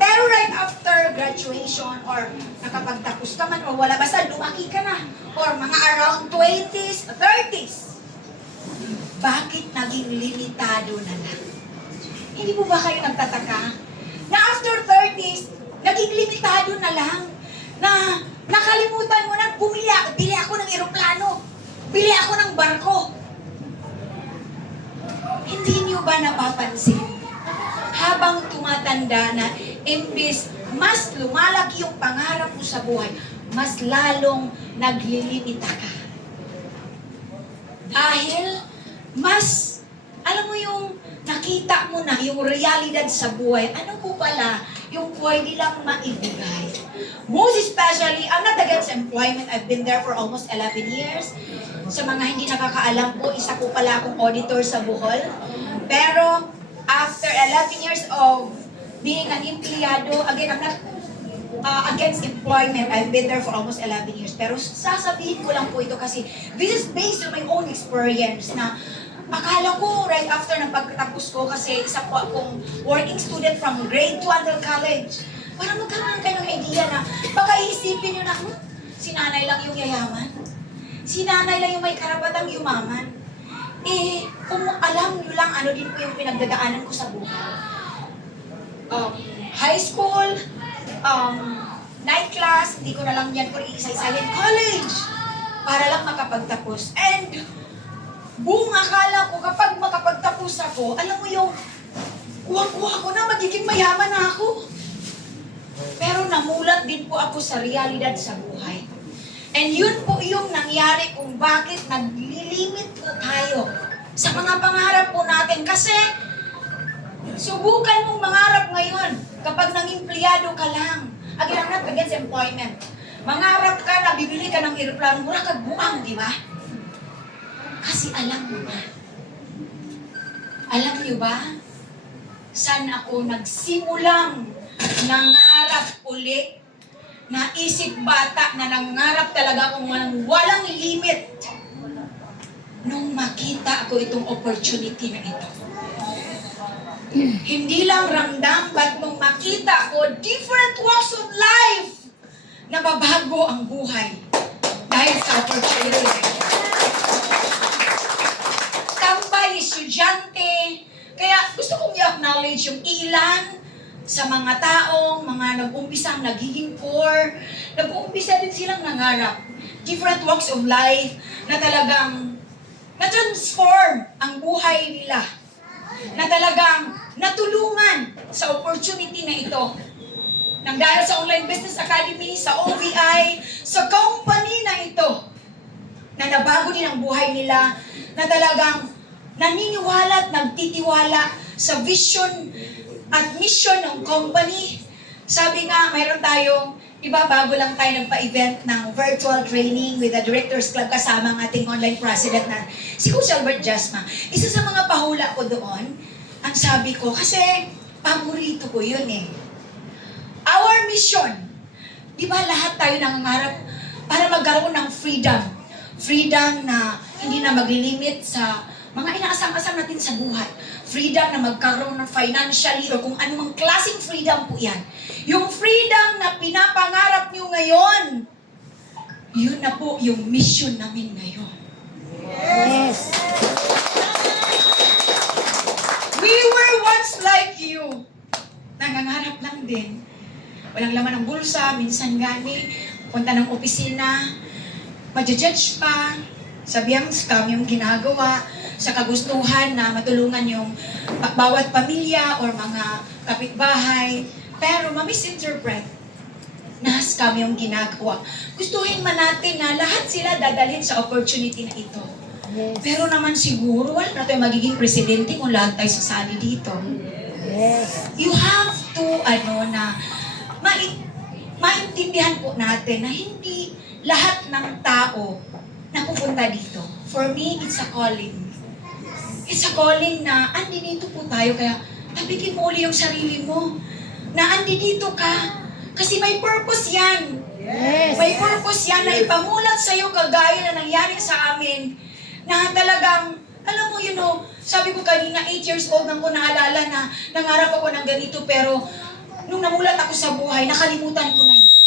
Pero right after graduation or nakapagtapos ka man o wala, basta lumaki ka na or mga around 20s, 30s, bakit naging limitado na lang? Hindi po ba kayo nagtataka na after 30s, naging limitado na lang na nakalimutan mo na bili ako ng eroplano, bili ako ng barko. Hindi niyo ba napapansin? Habang tumatanda na, imbis mas lumalaki yung pangarap mo sa buhay, mas lalong naglilimita ka. Dahil mas, alam mo yung nakita mo na yung realidad sa buhay, ano po pala yung pwede lang maibigay. Most especially, I'm not against employment. I've been there for almost 11 years. Sa mga hindi nakakaalam po, isa po pala akong auditor sa Bohol. Pero, after 11 years of being an empleyado, again, I'm not against employment. I've been there for almost 11 years. Pero sasabihin ko lang po ito kasi this is based on my own experience na akala ko right after ng pagkatapos ko kasi isa po akong working student from grade 2 until college. Para magkaroon kayo ng idea na baka iisipin nyo na, si nanay lang yung yayaman. Si nanay lang yung may karapatang yumaman. Kung alam nyo lang ano din po yung pinagdadaanan ko sa buhay. High school, night class, hindi ko na lang yan kung iisa-isahin. College! Para lang makapagtapos. And, buong akala ko kapag makapagtapos ako, alam mo yung, kuha ko na, magiging mayaman na ako. Pero namulat din po ako sa realidad sa buhay. And yun po yung nangyari kung bakit naglilimit po tayo sa mga pangarap po natin. Kasi, subukan mong mangarap ngayon kapag nang-empleyado ka lang. Again, I'm not against employment. Mangarap ka na bibili ka ng eroplano, mura kag buang, di ba? Kasi alam mo na. Alam niyo ba? Saan ako nagsimulang nangarap uli? Naisip bata na nangarap talaga akong walang limit. Nung makita ko itong opportunity na ito. Hindi lang ramdam, but nung makita ko different walks of life, nababago ang buhay dahil sa opportunity na ito. Tambay, estudyante, kaya gusto kong i-acknowledge yung ilan sa mga taong, mga nag-umpisang nagiging poor, nag-umpisa din silang nangarap. Different walks of life na talagang na-transform ang buhay nila. Na talagang natulungan sa opportunity na ito. Nang dahil sa Online Business Academy, sa OVI, sa company na ito, na nabago din ang buhay nila, na talagang naniniwala at nagtitiwala sa vision at mission ng company. Sabi nga, mayroon tayong Diba, bago lang tayo nagpa-event ng virtual training with the Directors Club kasama ang ating online president na si Coach Albert Jasma. Isa sa mga pahula ko doon, ang sabi ko, kasi paborito ko yun eh. Our mission, di ba lahat tayo nangangarap para magkaroon ng freedom. Freedom na hindi na maglilimit sa mga inaasam-asam natin sa buhay. Freedom na magkaroon ng financially o kung anumang klaseng freedom po yan. Yung freedom na pinapangarap nyo ngayon, yun na po yung mission namin ngayon. Yes. We were once like you. Nangangarap lang din. Walang laman ng bulsa, minsan gani, punta ng opisina, madjudge pa, sabihang scam yung ginagawa, sa kagustuhan na matulungan yung bawat pamilya or mga kapitbahay, pero ma-misinterpret na scam yung ginagawa. Gustuhin man natin na lahat sila dadalhin sa opportunity na ito. Yes. Pero naman siguro, wala na tayo magiging presidente kung lahat tayo sasali dito. Yes. You have to, maintindihan po natin na hindi lahat ng tao napupunta dito. For me, it's a calling. It's a calling na andi dito po tayo, kaya tabikin mo uli yung sarili mo. Na andi dito ka. Kasi may purpose yan. Yes. May purpose yan na ipamulat sa'yo kagaya na nangyari sa amin. Na talagang, alam mo, sabi ko kanina, 8 years old nang ko naalala na nangarap ako ng ganito, pero nung namulat ako sa buhay, nakalimutan ko na yun.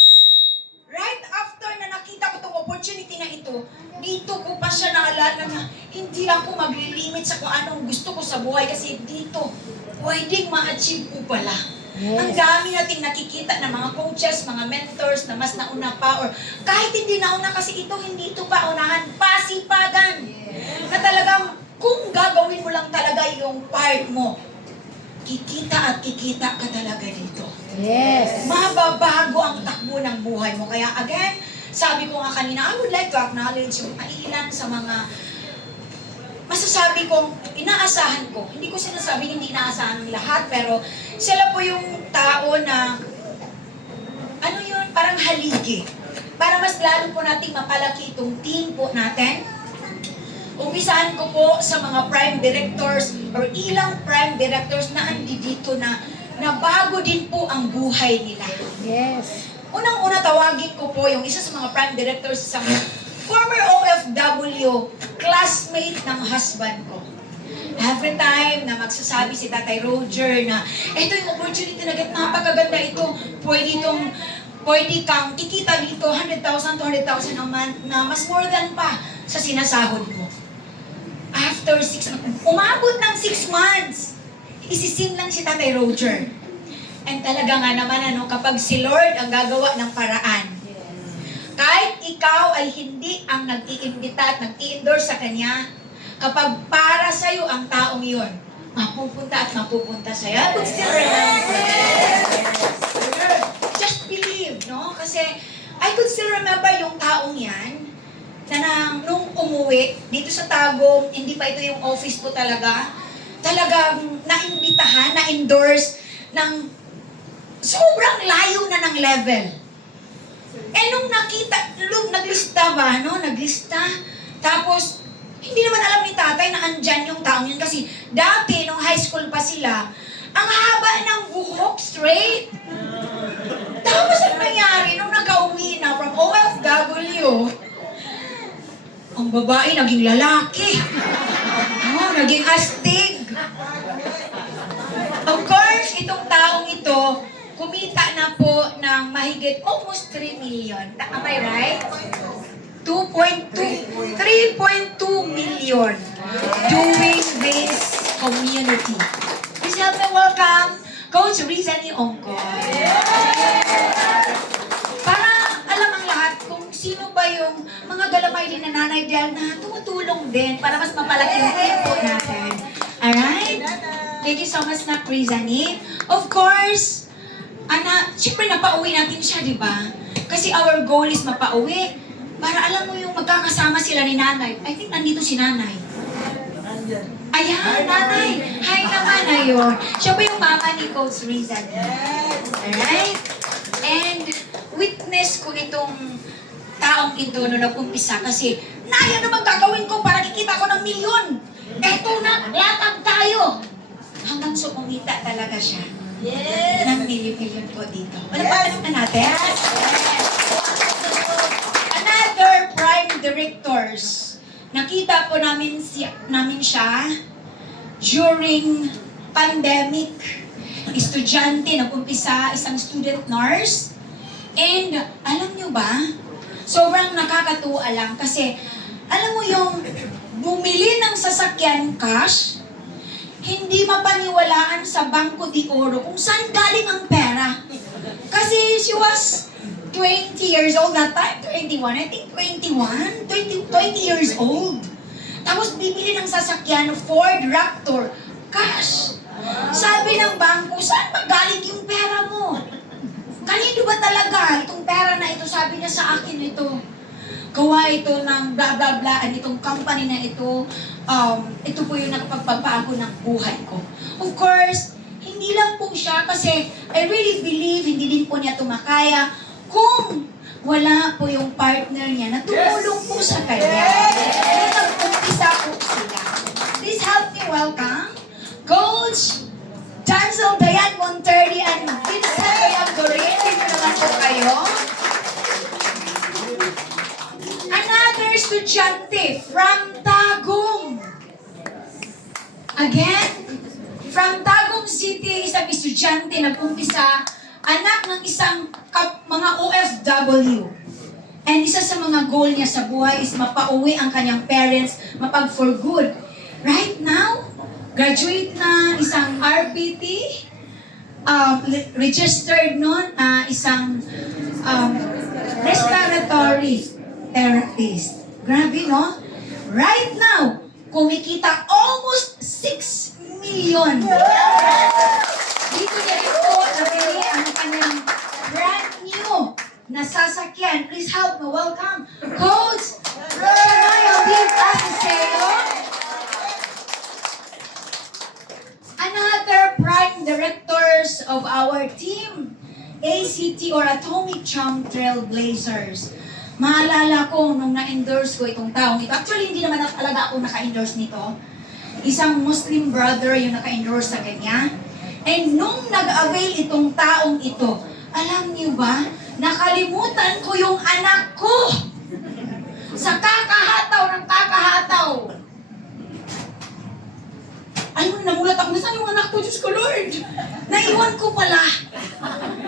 Right after na nakita ko itong opportunity na ito, dito ko pa siya naalala na hindi ako maglilimit sa kung anong gusto ko sa buhay kasi dito, pwedeng ma-achieve ko pala. Yes. Ang dami nating nakikita ng mga coaches, mga mentors na mas nauna pa or kahit hindi nauna kasi ito, hindi ito pa unahan, pasipagan. Na talagang kung gagawin mo lang talaga yung part mo, kikita at kikita ka talaga dito. Yes. Mababago ang takbo ng buhay mo. Kaya again, sabi ko nga kanina, I would like to acknowledge yung ilan sa mga masasabi kong inaasahan ko. Hindi ko sinasabi hindi inaasahan ng lahat, pero sila po yung tao na, parang haligi. Para mas lalo po nating mapalaki itong team po natin. Umpisahan ko po sa mga prime directors or ilang prime directors na andi dito na bago din po ang buhay nila. Yes. Unang-una tawagin ko po yung isa sa mga prime directors, isang former OFW, classmate ng husband ko. Every time na magsasabi si Tatay Roger na ito yung opportunity na napakaganda ito, pwede kang kikita dito 100,000, 200,000 a month na mas more than pa sa sinasahod mo. After 6 months, umabot ng 6 months, isisin lang si Tatay Roger. And talaga nga naman, kapag si Lord ang gagawa ng paraan, kahit ikaw ay hindi ang nag-iimbita at nag-i-endorse sa Kanya, kapag para sa'yo ang taong yun, mapupunta at mapupunta sa'yo. I would still remember. Just believe, no? Kasi I could still remember yung taong yan, na nung umuwi, dito sa Tagum, hindi pa ito yung office ko talaga, talagang naimbitahan, na-endorse ng sobrang layo na ng level. Eh nung nakita, naglista ba, naglista, tapos hindi naman alam ni tatay na andyan yung taong yun kasi dati, nung high school pa sila, ang haba ng buhok, straight. Tapos ang nangyari, nung nag-uwi na from OFW, ang babae naging lalaki. Naging astig. Of course, itong taong ito, kumita na po ng mahigit almost 3 million. Am I right? 3.2 million doing this community. Please help me welcome Coach Rizani Ongkoy. Para alam ang lahat kung sino ba yung mga galamay din na nanay dyan na tumutulong din para mas mapalaki yung tempo natin. Alright? Thank you so much na Rizani. Of course, siyempre napauwi natin siya, di ba? Kasi our goal is mapauwi. Para alam mo yung magkakasama sila ni nanay. I think nandito si nanay. Ayan, nanay. Hi naman, ayun. Siya po yung mama ni Coach Rizan. Alright? And witness ko itong taong ito no nag-umpisa kasi ano bang gagawin ko para kikita ko ng milyon? Eto na, latag tayo. Hanggang sa kumita talaga siya. Yes. Ng milyon po dito. Wala pa na natin? Another prime directors. Nakita po namin siya during pandemic. Estudyante, nag-umpisa, isang student nurse. And alam nyo ba, sobrang nakakatuwa lang kasi alam mo yung bumili ng sasakyan cash, hindi mapaniwalaan sa Bangko de Oro kung saan galing ang pera. Kasi she was 20 years old that time, 21, I think 21, 20 years old. Tapos bibili ng sasakyan, Ford Raptor, cash. Sabi ng bangko, saan ba galing yung pera mo? Kanino ba talaga itong pera na ito? Sabi niya sa akin ito. Gawa ito ng bla bla bla, itong company na ito, ito po yung nakapagpabago ng buhay ko. Of course, hindi lang po siya kasi I really believe hindi din po niya tumakaya kung wala po yung partner niya na tumulong po sa kanya. Kaya nag-umpisa po sila. Please help me welcome Coach Chancel Dayan Monterdi and Vincent Dayan Dorin. Dito naman po kayo. Another estudyante from Tagum. Again, from Tagum City, isang estudyante nag-umpisa, anak ng isang mga OFW. And isa sa mga goal niya sa buhay is mapauwi ang kanyang parents, mapag-for good. Right now, graduate na isang RPT, registered nun, isang respiratory therapist. Grabe, no? Right now, kumikita almost 6 million. Dito niya rin po nabili ang kanyang brand new na sasakyan. Please help me welcome Coach Shanayo Asiseo. Another prime directors of our team, ACT or Atomic Charm Trailblazers. Maalala ko nung na-endorse ko itong taong ito. Actually, hindi naman talaga ako naka-endorse nito. Isang Muslim brother yung naka-endorse sa kanya. And nung nag-avail itong taong ito, alam niyo ba, nakalimutan ko yung anak ko. Sa kakahataw ng kakahataw. Ayun, namulat ako. Nasaan yung anak ko? Diyos ko, Lord! Naiwan ko pala.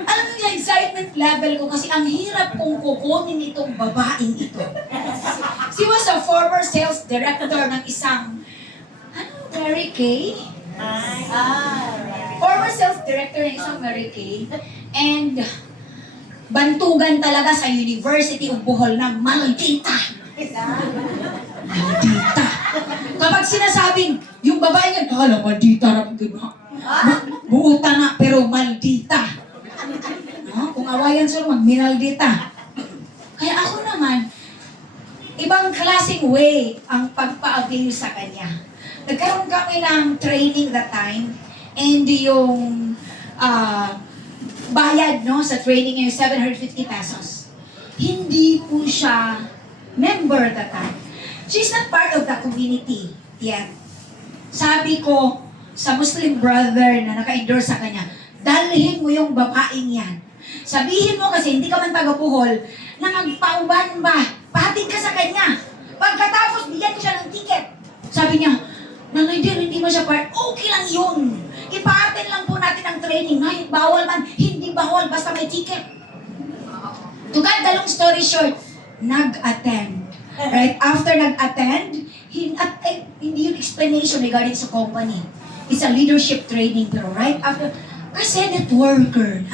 Alam niyo yung excitement level ko kasi ang hirap kong kukunin itong babaeng ito. She was a former sales director ng isang, Mary Kay? Former sales director ng isang Mary Kay. And bantugan talaga sa University of Bohol na maldita. Maldita. Kapag sinasabing, yung babae niya, maldita. Buuta na, pero maldita. No? Kung awayan siya, magminaldita. Kaya ako naman, ibang klaseng way ang pagpa-avail sa kanya. Nagkaroon kami ng training that time, and yung bayad no sa training ay 750 pesos. Hindi po siya member that time. She's not part of the community yet. Sabi ko sa Muslim brother na naka-endorse sa kanya, dalhin mo yung babaeng yan. Sabihin mo kasi hindi ka man taga-Puhol na magpauban ba, pahatid ka sa kanya. Pagkatapos, bigyan ko siya ng ticket. Sabi niya, Nanay dear, hindi mo siya part. Okay lang yun. Ipa-attend lang po natin ang training. Ngayon, bawal man. Hindi bawal, basta may ticket. To cut the long story short, nag-attend. Right after nag-attend, hindi yung explanation regarding sa company. It's a leadership training. Pero right after, kasi networker,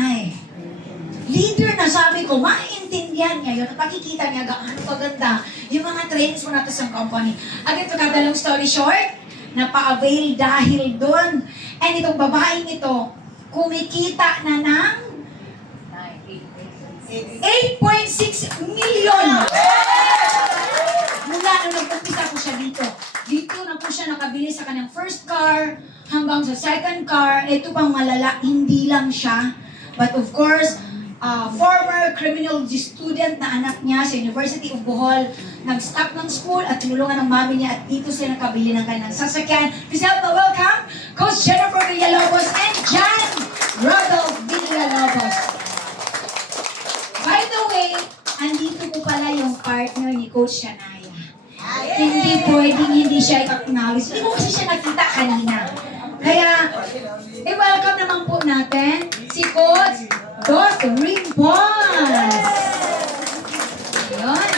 leader na sabi ko, maintindihan niya yun. Pakikita niya gaano kaganda yung mga trainings mo natin sa company. Again, to cut the long story short, napa-avail dahil doon. And itong babaeng ito, kumikita na ng 8.6 million. Mula nung nag-umpisa po siya dito. Dito na po siya nakabili sa kanyang first car, hanggang sa second car. Ito pang malala, hindi lang siya. But of course, former criminology student na anak niya sa University of Bohol, nag-stop ng school at tinulungan ng mami niya at dito sila nakabili ng kanilang sasakyan. Please help me welcome Coach Jennifer Villalobos and John Rodolph Villalobos. By the way, andito po pala yung partner ni Coach Shania. Hindi pwedeng hindi siya i-acknowledge. Hindi mo kasi siya nakita kanina. Kaya, welcome naman po natin si Coach Dos Rimbons. Yun.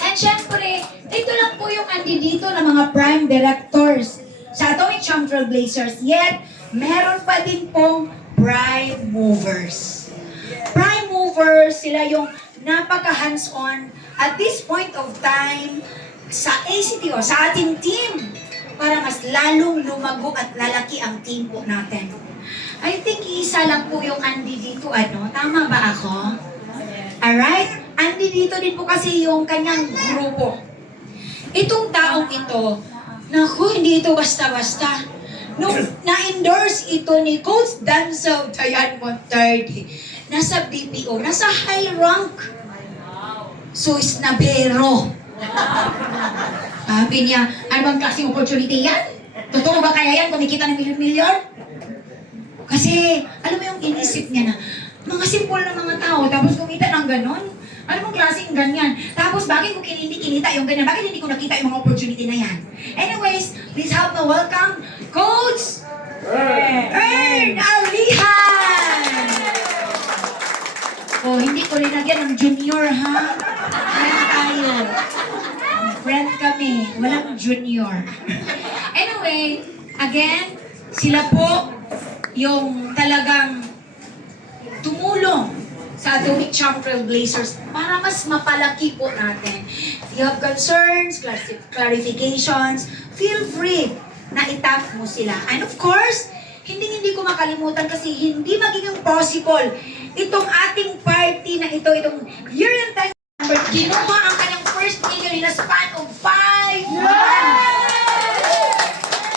And syempre, ito lang po yung dito ng mga prime directors sa Atomic Charm Trailblazers. Yet, meron pa din pong prime movers. Prime movers, sila yung napaka-hands-on at this point of time sa ACT o sa ating team para mas lalong lumago at lalaki ang team po natin. I think isa lang po yung Andy dito, ano? Tama ba ako? Alright? Andy dito din po kasi yung kanyang grupo. Itong taong ito, naku, hindi ito basta-basta. Nung na-endorse ito ni Coach Danzo Dayan Montardi, nasa BPO, nasa high rank. Suis Nabero. Sabi niya, ano bang klaseng opportunity yan? Totoo ba kaya yan? Kumikita ng milyon-milyon? Kasi, alam mo yung inisip niya na, mga simple na mga tao, tapos kumita ng ganon? Ano bang klaseng ganyan? Tapos, bakit ko hindi kinita yung ganyan? Bakit hindi ko nakita yung mga opportunity na yan? Anyways, please help me welcome Coach Ern Alihan! Oh, hindi ko linagyan ng junior, ha? Friend tayo. Friend kami. Walang junior. Anyway, again, sila po yung talagang tumulong sa Atomic Charm Trailblazers para mas mapalaki po natin. If you have concerns, clarifications, feel free na itap mo sila. And of course, hindi ko makalimutan kasi hindi magiging possible itong ating party na ito, itong year and time number, kinuha ang kanyang first million in a span of 5 months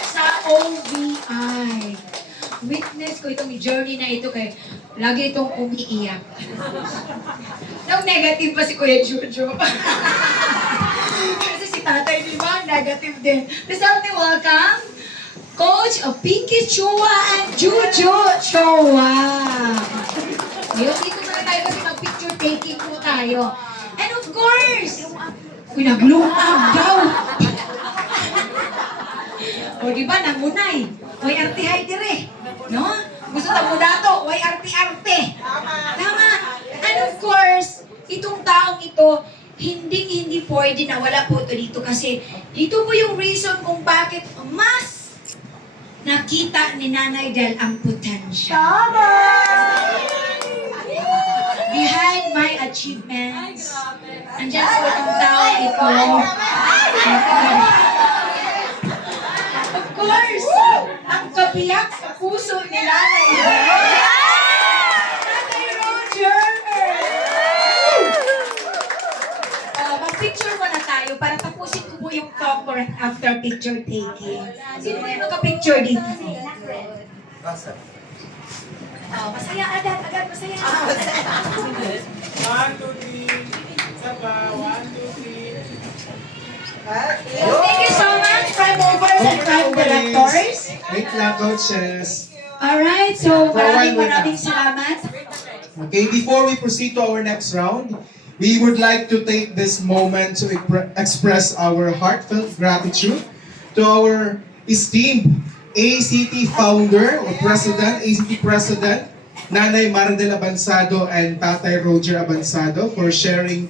sa OVI. Witness ko itong journey na ito kay lagi itong umiiyak. Nang negative pa si Kuya Jojo. Kasi si tatay, di ba? Negative din. Please help me welcome Coach of Pinky Chua and Jojo Chua. Ngayon, dito muna tayo kasi mag-picture taking po tayo. And of course, nag-lumab daw. O diba, nangunay. Way artihay dire. No? Gusto na mo dato, way arte-arte. Tama. And of course, itong taong ito, hindi pwede na wala po ito dito kasi ito po yung reason kung bakit mas nakita ni Nanay Del ang potential. Behind my achievements, andyan po itong taong ito. Of course, ang kabiyak sa puso ni Nanay Roger! Mag-picture muna tayo para tapusin ko po yung talk right after picture taking. Sino mo yung magka-picture dito? Masaya agad, masaya. 1, 2, 3. Isa pa, 1, 2, 3. Thank you so much, Prime Movers and Prime Directors. Wait lang, coaches. Alright, so maraming salamat. Okay, before we proceed to our next round, we would like to take this moment to express our heartfelt gratitude to our esteemed ACT founder or president, ACT president, Nanay Marindel Abansado and Tatay Roger Abansado for sharing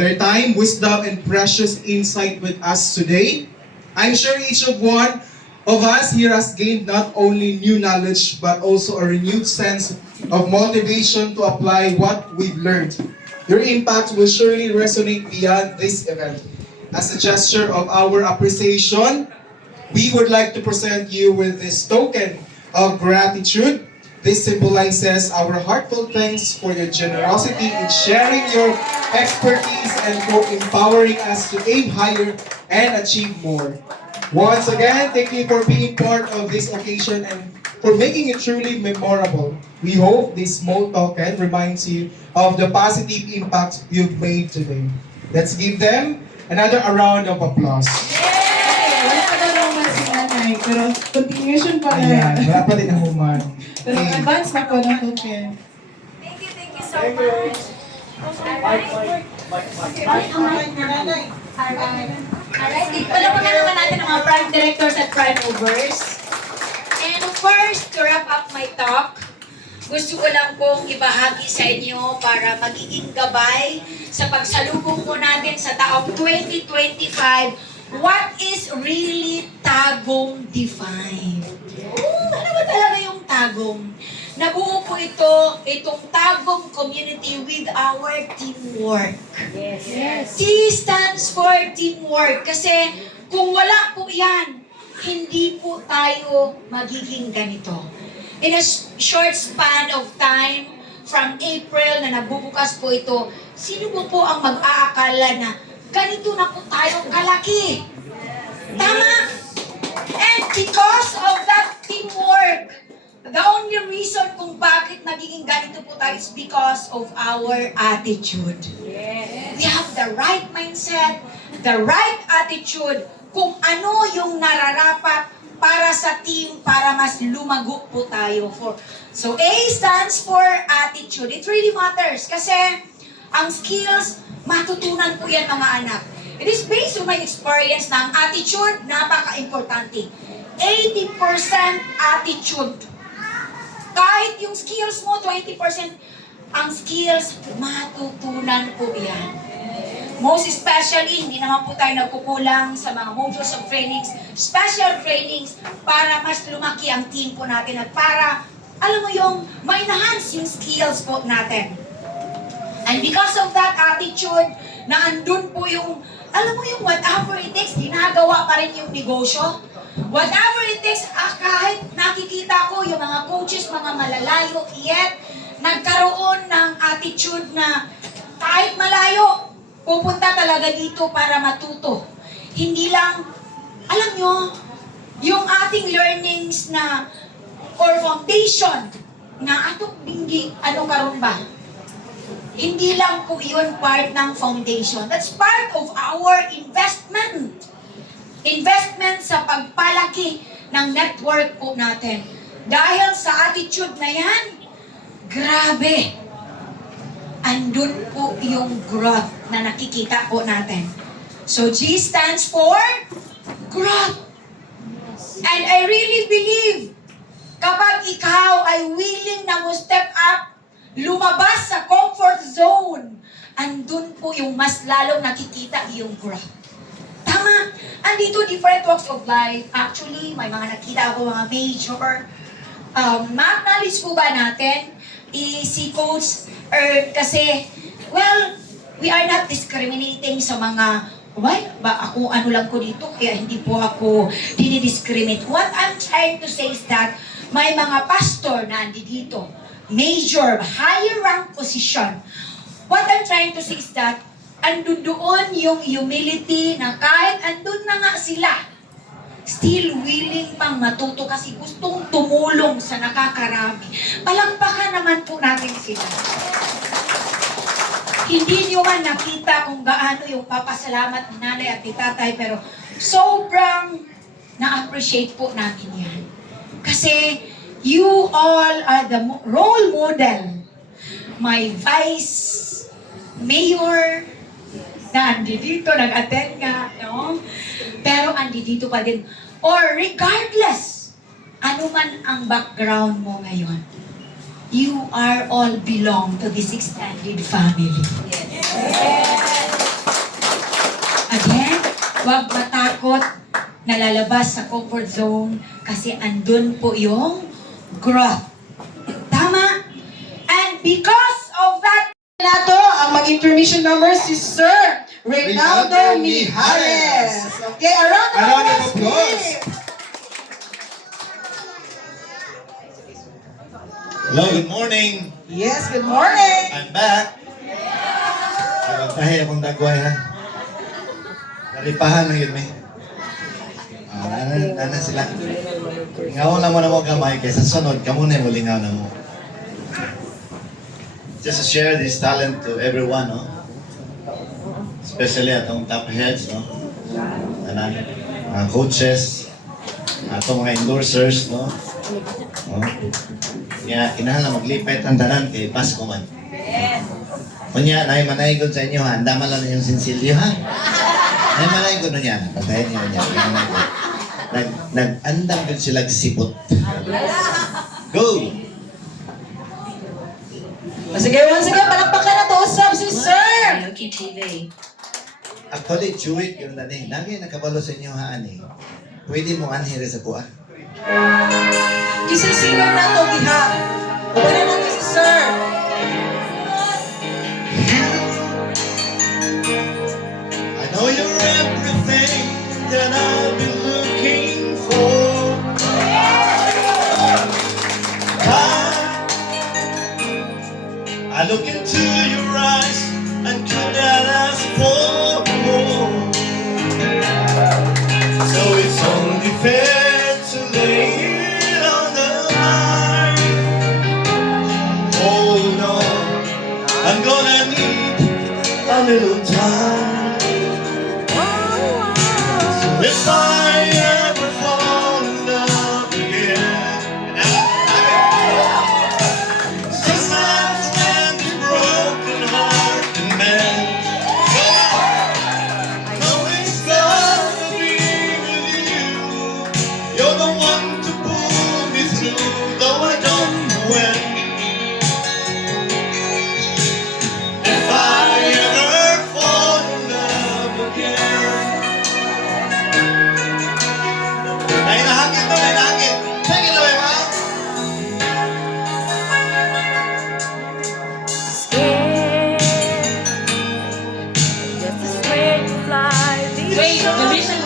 their time, wisdom, and precious insight with us today. I'm sure each of one of us here has gained not only new knowledge but also a renewed sense of motivation to apply what we've learned. Your impact will surely resonate beyond this event. As a gesture of our appreciation, we would like to present you with this token of gratitude. This symbolizes our heartfelt thanks for your generosity in sharing your expertise and for empowering us to aim higher and achieve more. Once again, thank you for being part of this occasion and for making it truly memorable. We hope this small token reminds you of the positive impact you've made today. Let's give them another round of applause. Wala pa daw naman si nanay, pero continuation pa Ayan, rin. wala pa din ang human. Pero advance na po ng token. Thank you so much. Alright, palapakan naman natin ang mga prime directors at prime movers. And first, to wrap up my talk, gusto ko lang pong ibahagi sa inyo para magiging gabay sa pagsalubong po natin sa taong 2025, what is really Tagum Define? Ano ba talaga yung Tagum? Nabuo po itong Tagum community with our teamwork. Yes. T stands for teamwork kasi kung wala po yan, hindi po tayo magiging ganito. In a short span of time, from April na nagbubukas po ito, sino po ang mag-aakala na ganito na po tayo kalaki? Tama? And because of that teamwork, the only reason kung bakit nagiging ganito po tayo is because of our attitude. Yes. We have the right mindset, the right attitude, kung ano yung nararapat para sa team, para mas lumago po tayo. So A stands for attitude. It really matters kasi ang skills, matutunan po yan mga anak. It is based on my experience na ang attitude, napaka-importante. 80% attitude. Kahit yung skills mo, 20%, ang skills, matutunan po yan. Most especially, hindi naman po tayo nagkukulang sa mga modules of trainings, special trainings, para mas lumaki ang team po natin at para, alam mo yung, ma-enhance yung skills po natin. And because of that attitude, na andun po yung, alam mo yung whatever it takes, ginagawa pa rin yung negosyo. Whatever it takes, kahit nakikita ko yung mga coaches, mga malalayo, yet nagkaroon ng attitude na kahit malayo, pupunta talaga dito para matuto. Hindi lang, alam nyo, yung ating learnings na or foundation na atong bingi, ano karon ba? Hindi lang po yun part ng foundation. That's part of our investment. Investment sa pagpalaki ng network po natin. Dahil sa attitude na yan, grabe. Andun po yung growth na nakikita po natin. So G stands for growth. And I really believe kapag ikaw ay willing na mo step up, lumabas sa comfort zone, andun po yung mas lalong nakikita yung growth. Tama. Andito different walks of life. Actually, may mga nakita ako mga major. Ma-acknowledge po ba natin si Coach Earth kasi, well, we are not discriminating sa mga, ako ano lang ko dito, kaya hindi po ako dinidiscriminate. What I'm trying to say is that may mga pastor na andi dito, major, higher rank position. What I'm trying to say is that andun doon yung humility na kahit andun na nga sila, still willing pang matuto kasi gustong tumulong sa nakakarami. Palakpakan naman po natin sila. Hindi nyo man nakita kung gaano yung papasalamat ni nanay at ni tatay, pero sobrang na-appreciate po namin yan. Kasi you all are the role model. My vice mayor, na andi dito, nag-attend ka, no? Pero andi dito pa din. Or regardless, ano man ang background mo ngayon, you are all belong to this extended family. Again, huwag matakot na lalabas sa comfort zone kasi andun po yung growth. Tama? And because of that, Nato, ang mag-information number si Sir Reynaldo Mijares. Okay, a round of applause, please. Hello, good morning. Yes, good morning. I'm back. Tayo akong dagway ha. Nalipahan na yun, may. Ano sila? Lingaw na mo na mo gamay kaysa sunod, kamo na mo lingaw na mo. Just to share this talent to everyone, no? Especially atong top heads, no? Mga coaches, atong mga endorsers, no? Kaya kinahanglan maglipet ang tanan kay Pasko man. Kunya, manay sa inyo ha, andaman lang na yung sinsilyo ha. Manay ko na yan, patayin niyo niya. Nag-andam ko sila sipot. Go! Sige, once again, palakpakan na to. Usap si Sir! Actually, chuwit yung nani. Lagi nakabalo sa inyo ha, ani. Pwede mo anhiri sa kuha. Kisisigaw na to, diha. Wala natin si Sir. I know you're everything that I've been looking for. I look into your eyes and could not ask for more. So it's only fair to lay it on the line. Hold on, I'm gonna need a little time. So if I ever fall in love again, sometimes man be broken heart and man. Know it's gonna be with you. You're the one to pull me through, though I don't know when. If I ever fall in love again. Ay, nahagit to, ay, nahagit. Take it away, ma'am. Wait, the vision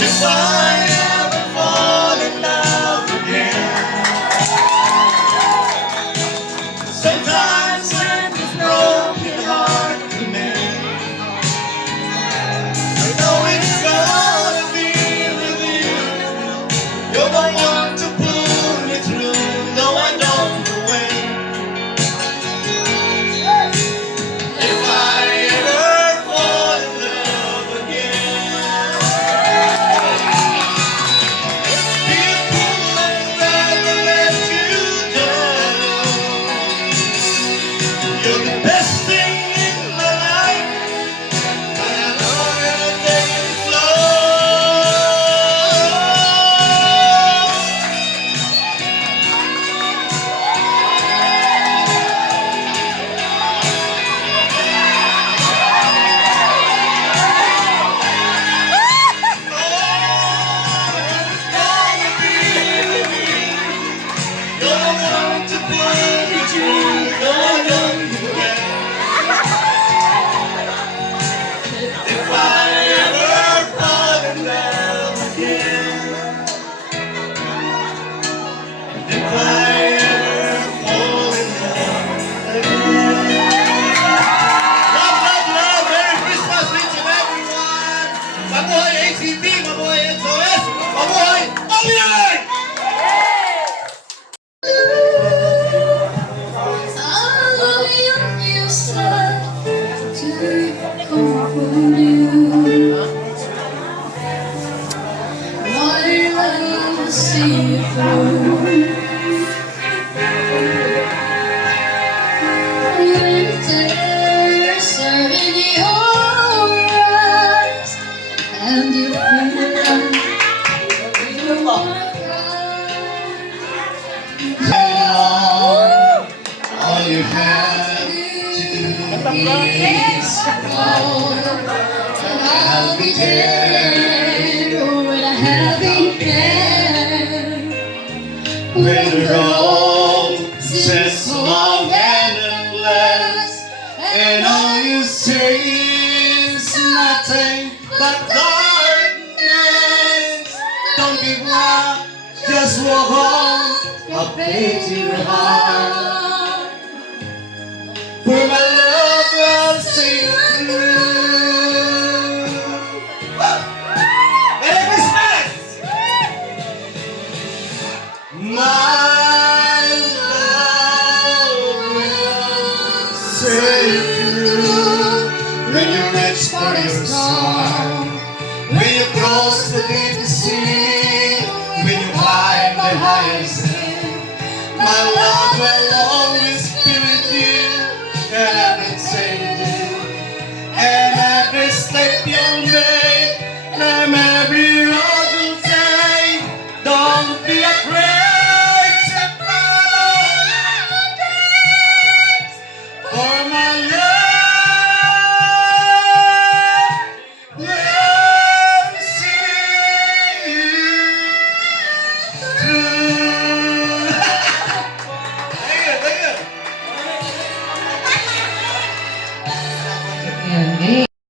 If I ever fall in love again, sometimes when this broken heart can mend, I know it's gonna be with you. You're the one to pull me through, though I don't know when. If I ever fall in love again, be a fool and rather let you down. You're the best thing in my life, and I know you're gonna take it slow. Mabuhay ACT! Mabuhay SOS! Mabuhay OBI! and you All you have to do is call, and I'll be there when I have been there. With roses long and endless, and all you see is nothing but darkness. Don't give up, just walk on, I'll pray to your heart. For my love will see you through. Merry Christmas! My love will see you through. When you reach for your song, when you cross the deep sea, when you climb the highest hill, my love will always be with you. And everything you do, and every step you make, and every road you take, don't be afraid to follow my dreams. For my love will see you through. Thank you, thank you.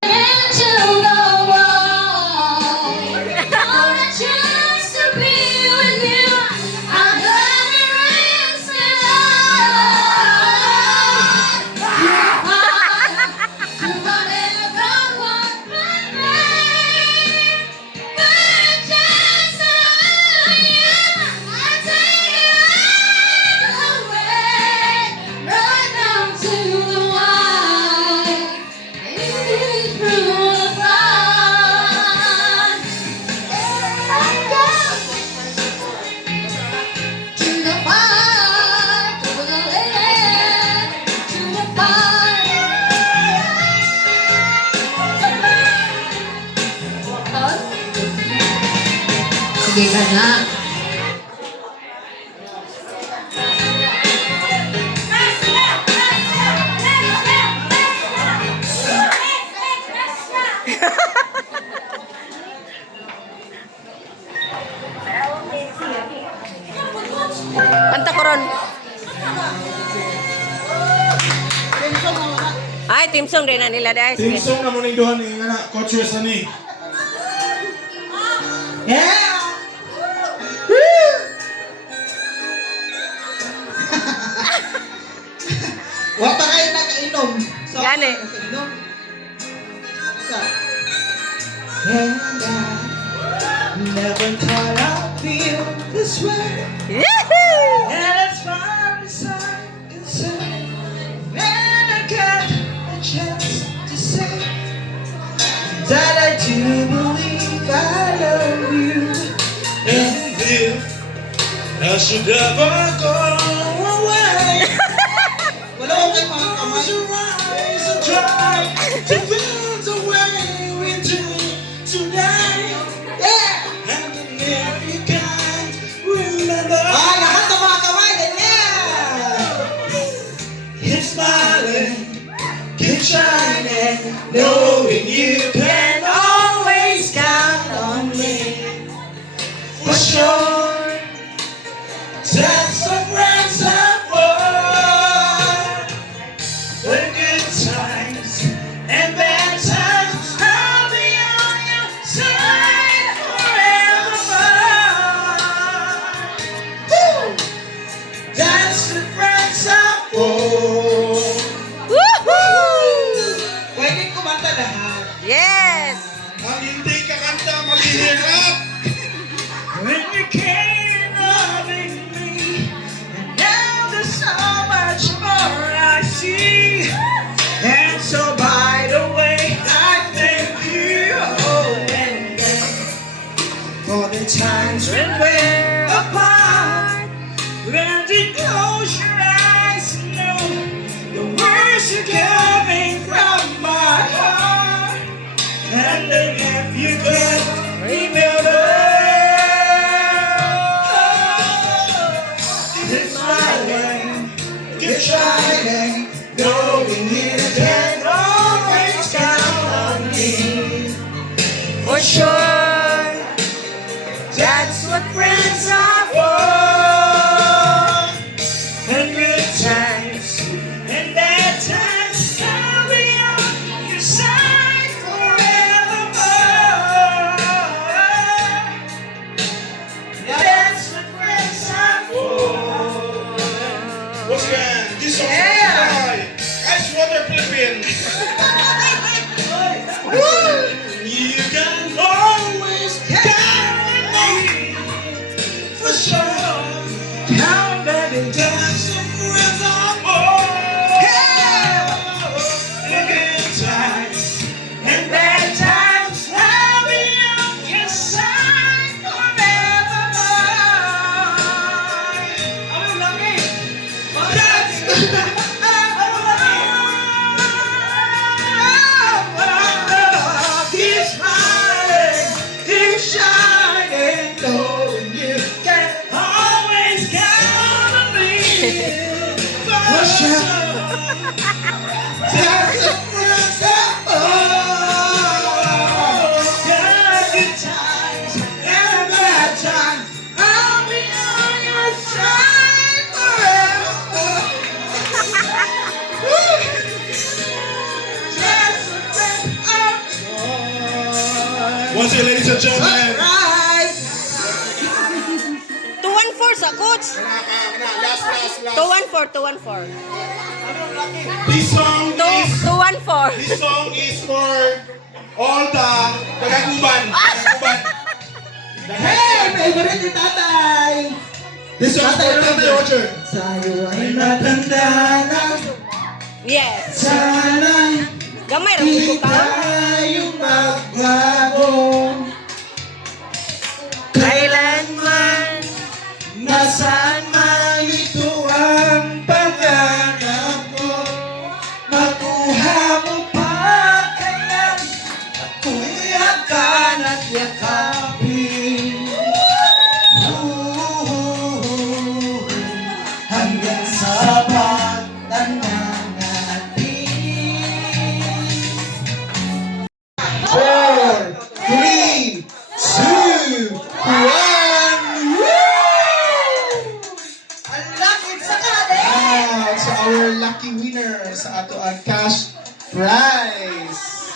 Into the world, for a chance to be with you. I'm gonna raise it up. You whatever one can make, for a chance to love you. I take it right away, right down to the wire. Through the fire, to the fire, to the land, to the fire. Sige ka na. Kanta ko ron. Ay, team song din na nila dahil. Team song na mo ning duha ni nga coach ni. Yeah! Wa pa kayo nakainom. So, Gani. nakainom. And I never thought I'd feel this way. Yahoo! And it's far inside. And I got a chance to say that I do believe I love you. And if I should ever go away, Wala ko kayo mga kamay. close your eyes and try to feel the way we do tonight. Yeah! And if you can't remember, Ay, lahat ng mga kamay, ganyan! keep smiling, keep shining, knowing you can always count on me. For sure, that's the friends are for. The good times and bad times, I'll be on your side forevermore. Woo! That's the friends are for. Pwede kumanta lahat. Yes! Ang hindi ka kanta, maghihirap. When you came loving me, and now there's so much more I see. And so by the way, I thank you, oh, and then for the times when we're apart. When you close your eyes, know the words are coming from my heart. And then if you could remember, keep smiling, keep shining, knowing you can always count on me. For sure, that's what friends are for. sa coach. Last. 214, 214. This song is 214. This song is for all the Tagaguban. Hey! Favorite ni tatay! This song is for Tatay Roger. Sa'yo ay matanda na. Yes. Sana Gamay, ramon ko ka. tayong magbago. Kailanman. Nasaan man ito ang pangarap ko. Makuha mo pa kailan ako'y hakan at yakapin. Hanggang sa pagtanda natin. 4, 3, 2, 1. Ang lakit sa kade! So our lucky winner sa ato ang cash prize.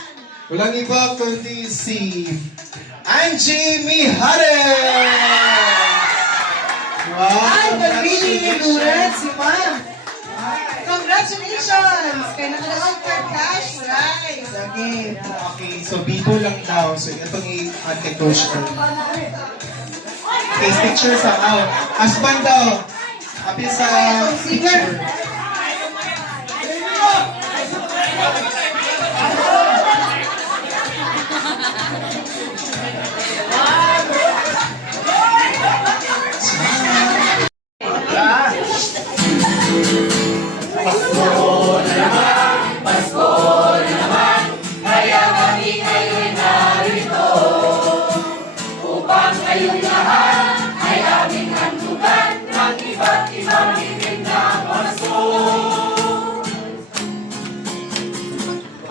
Walang iba kundi si Angie Mijares. Wow! Ay, nagpili ni Luret si Ma'am. Congratulations! Kaya nakalawag ka cash prize. Okay. Okay, so Bibo lang daw. So itong i-add kay Coach Earl. Case picture sa out. Husband daw. Apil sa picture.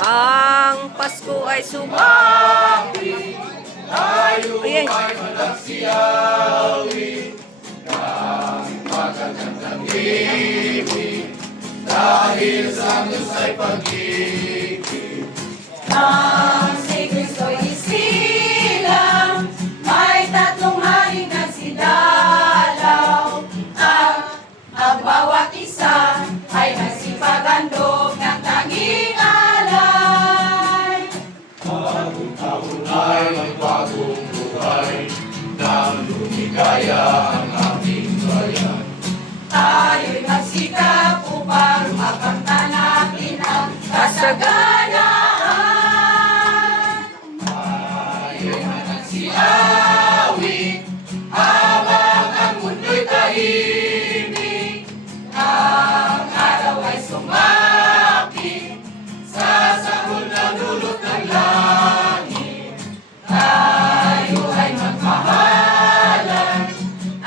Ang Pasko ay sumapit. Ayan. Ang si Kristo'y isilang, may tatlong haring nagsidalaw. Ang bawat isa ay nagsipagandog ng tanging alay. Tayo'y magsikap upang makamtan natin ang kasaganaan. Tayo'y managsiawit habang ang mundo'y tahimik. Ang araw ay sumakit sa sahol na dulot ng langit. Tayo ay magmahalan,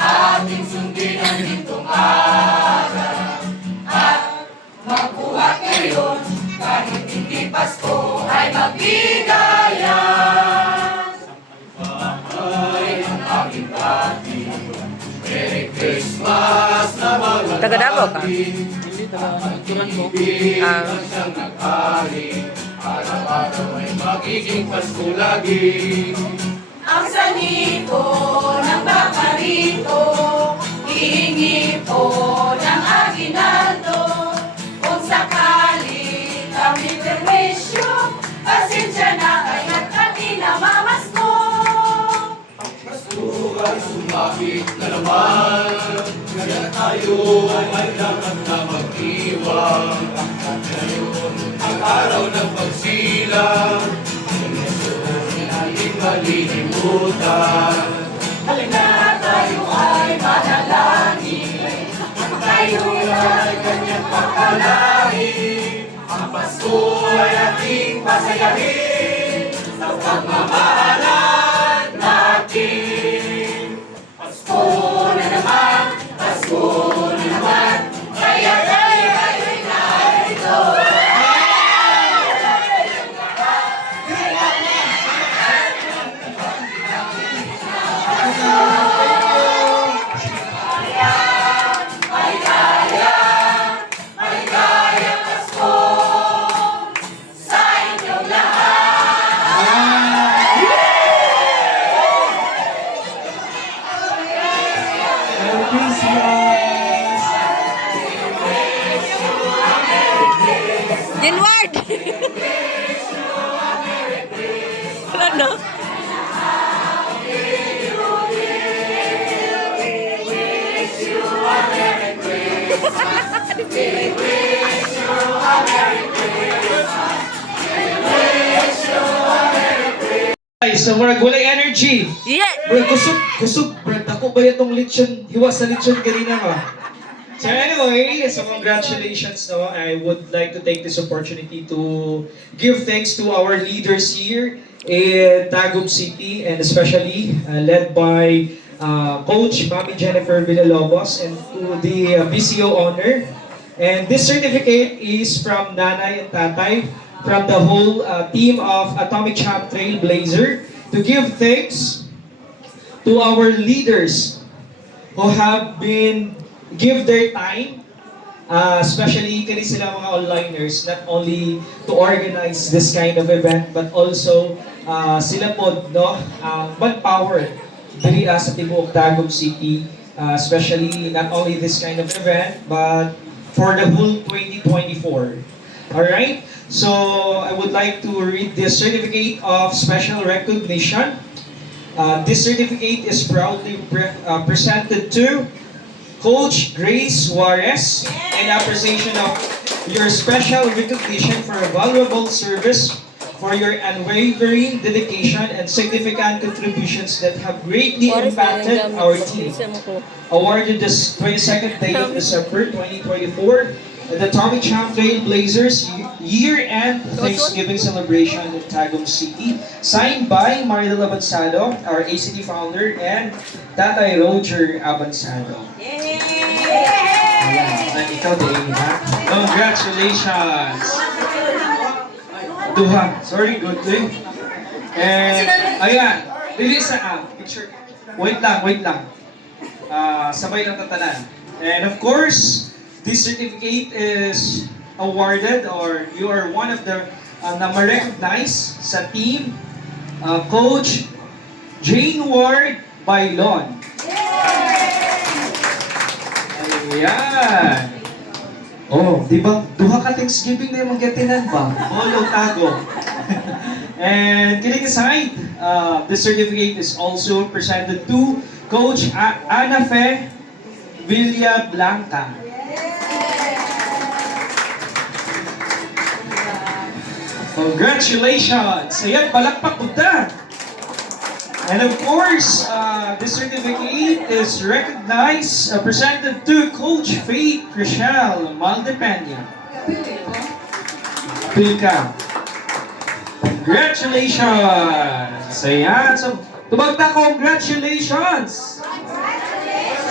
ating sundin ang gintong araw. At magbuhat ngayon, kahit hindi Pasko ay magbigayan. Ay ang aking pati, Merry Christmas na mga Taga Davao ka? Hindi, taga-turan ko. Ang siyang nag-ari, araw-araw ay magiging Pasko lagi. Ang sanito ng bakarito, hihingi po ng aginaldo. Kung sakali kami permisyo, pasensya na kaya't kami namamasko. Pasko ay sumapit na naman, kaya tayo ay dapat na mag-iwan. Ngayon ang araw ng pagsilang, natin malilimutan. Halina tayo ay manalangin, tayo ay kanyang pagpalain. Ang Pasko ay ating pasayahin sa pagmamahalan natin. Pasko na naman, Pasko na naman, kaya tayo ay narito. Merry Christmas! Genward! Wala na? Ay, so murag walay energy. Yeah! Bro, kusog, bro. Ako ba itong lechon, hiwas sa lechon kanina ba? So anyway, so congratulations. No? I would like to take this opportunity to give thanks to our leaders here in Tagum City, and especially led by Coach Mami Jennifer Villalobos, and to the BCO owner. And this certificate is from Nanay and Tatay, from the whole team of Atomic Champ Trailblazer, to give thanks to our leaders who have been give their time, especially kani sila mga onliners, not only to organize this kind of event, but also sila po, no, manpower diri sa tibuok Tagum City, especially not only this kind of event, but for the whole 2024. Alright? So, I would like to read the certificate of special recognition. This certificate is proudly presented to Coach Grace Juarez in appreciation of your special recognition for a valuable service, for your unwavering dedication and significant contributions that have greatly impacted our team. Awarded this 22nd day of December 2024, the Atomic Champ Trailblazers year-end Thanksgiving celebration in Tagum City, signed by Maridel Abansado, our ACT founder, and Tatay Roger Abansado. Ayan, ikaw din, ha? Congratulations! Duha. Sorry, good thing. And, ayan, release na picture. Wait lang. Sabay lang tatanan. And of course, this certificate is awarded, or you are one of the na ma-recognize sa team, Coach Jane Ward Bailon. Ayan. Oh, di ba? Duha ka Thanksgiving na yung magkatinan ba? Bolo tago. And kidding aside, this certificate is also presented to Coach Ana Fe Villa Blanca. Congratulations! Ayan, palakpak punta! And of course, this certificate is recognized, presented to Coach Faith Rochelle Maldepena. Pilka. Congratulations! Ayan, so, tubagta, congratulations!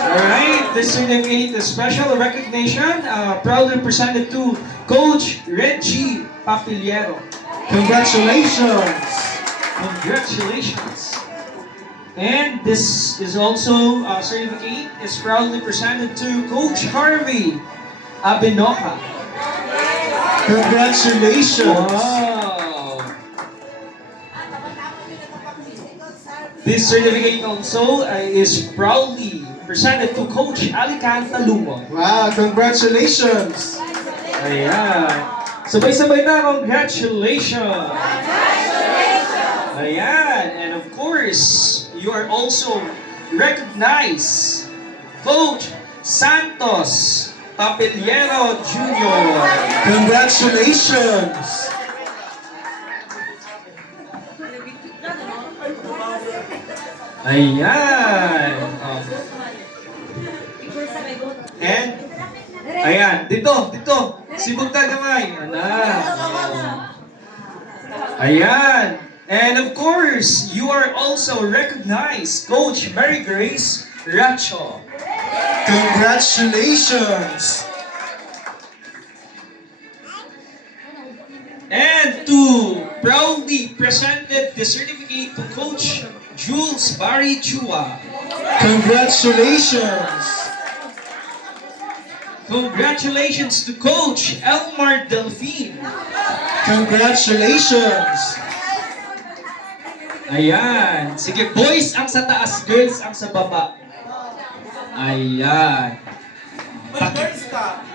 Alright, this certificate is special recognition, proudly presented to Coach Reggie Papiliero. Congratulations! Congratulations! And this is also certificate is proudly presented to Coach Harvey Abinoca. Congratulations! Wow! This certificate also is proudly presented to Coach Alicanta Lumon. Wow, congratulations! Ayan. Sabay-sabay na, congratulations! Ayan. And of course, you are also recognized, Coach Santos Papiliero Jr. Congratulations! Ayan. And, ayan, dito. Sibugta gamay. Ayan. And of course, you are also recognized, Coach Mary Grace Racho. Congratulations! And to proudly presented the certificate to Coach Jules Barry Chua. Congratulations! Congratulations to Coach Elmar Delphine. Congratulations! Ayan. Sige, boys ang sa taas, girls ang sa baba. Ayan.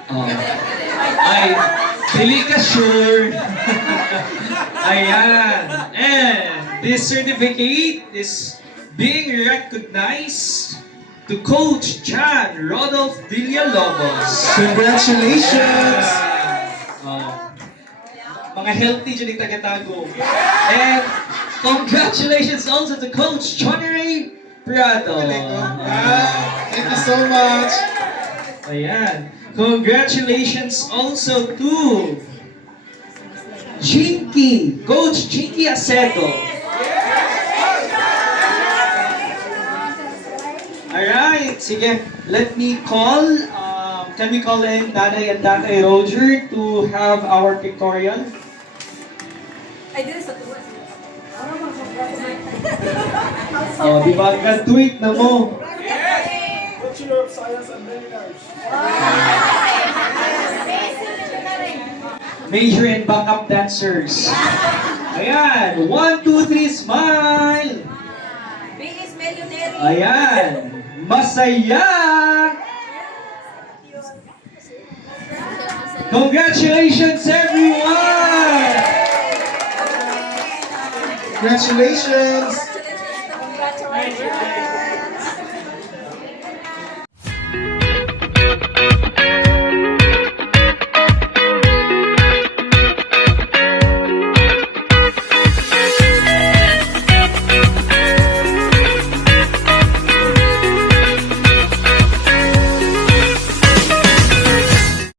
Oh. Ay, dili ka sure. Ayan. And this certificate is being recognized to Coach John Rodolph Villalobos. Congratulations! Oh. Mga healthy dyan yung taga-tago. And congratulations also to Coach Johnny Ray Prado. Thank you so much. Ayan. Congratulations also to Chinky, Coach Chinky Aceto. Alright, sige. Let me call, can we call in Nanay and Tatay Roger to have our pictorial? Oh, di ba? Graduate na mo. Major and backup dancers. Ayan. 1, 2, 3, smile. Ayan. Masaya. Congratulations, everyone. Congratulations! Congratulations.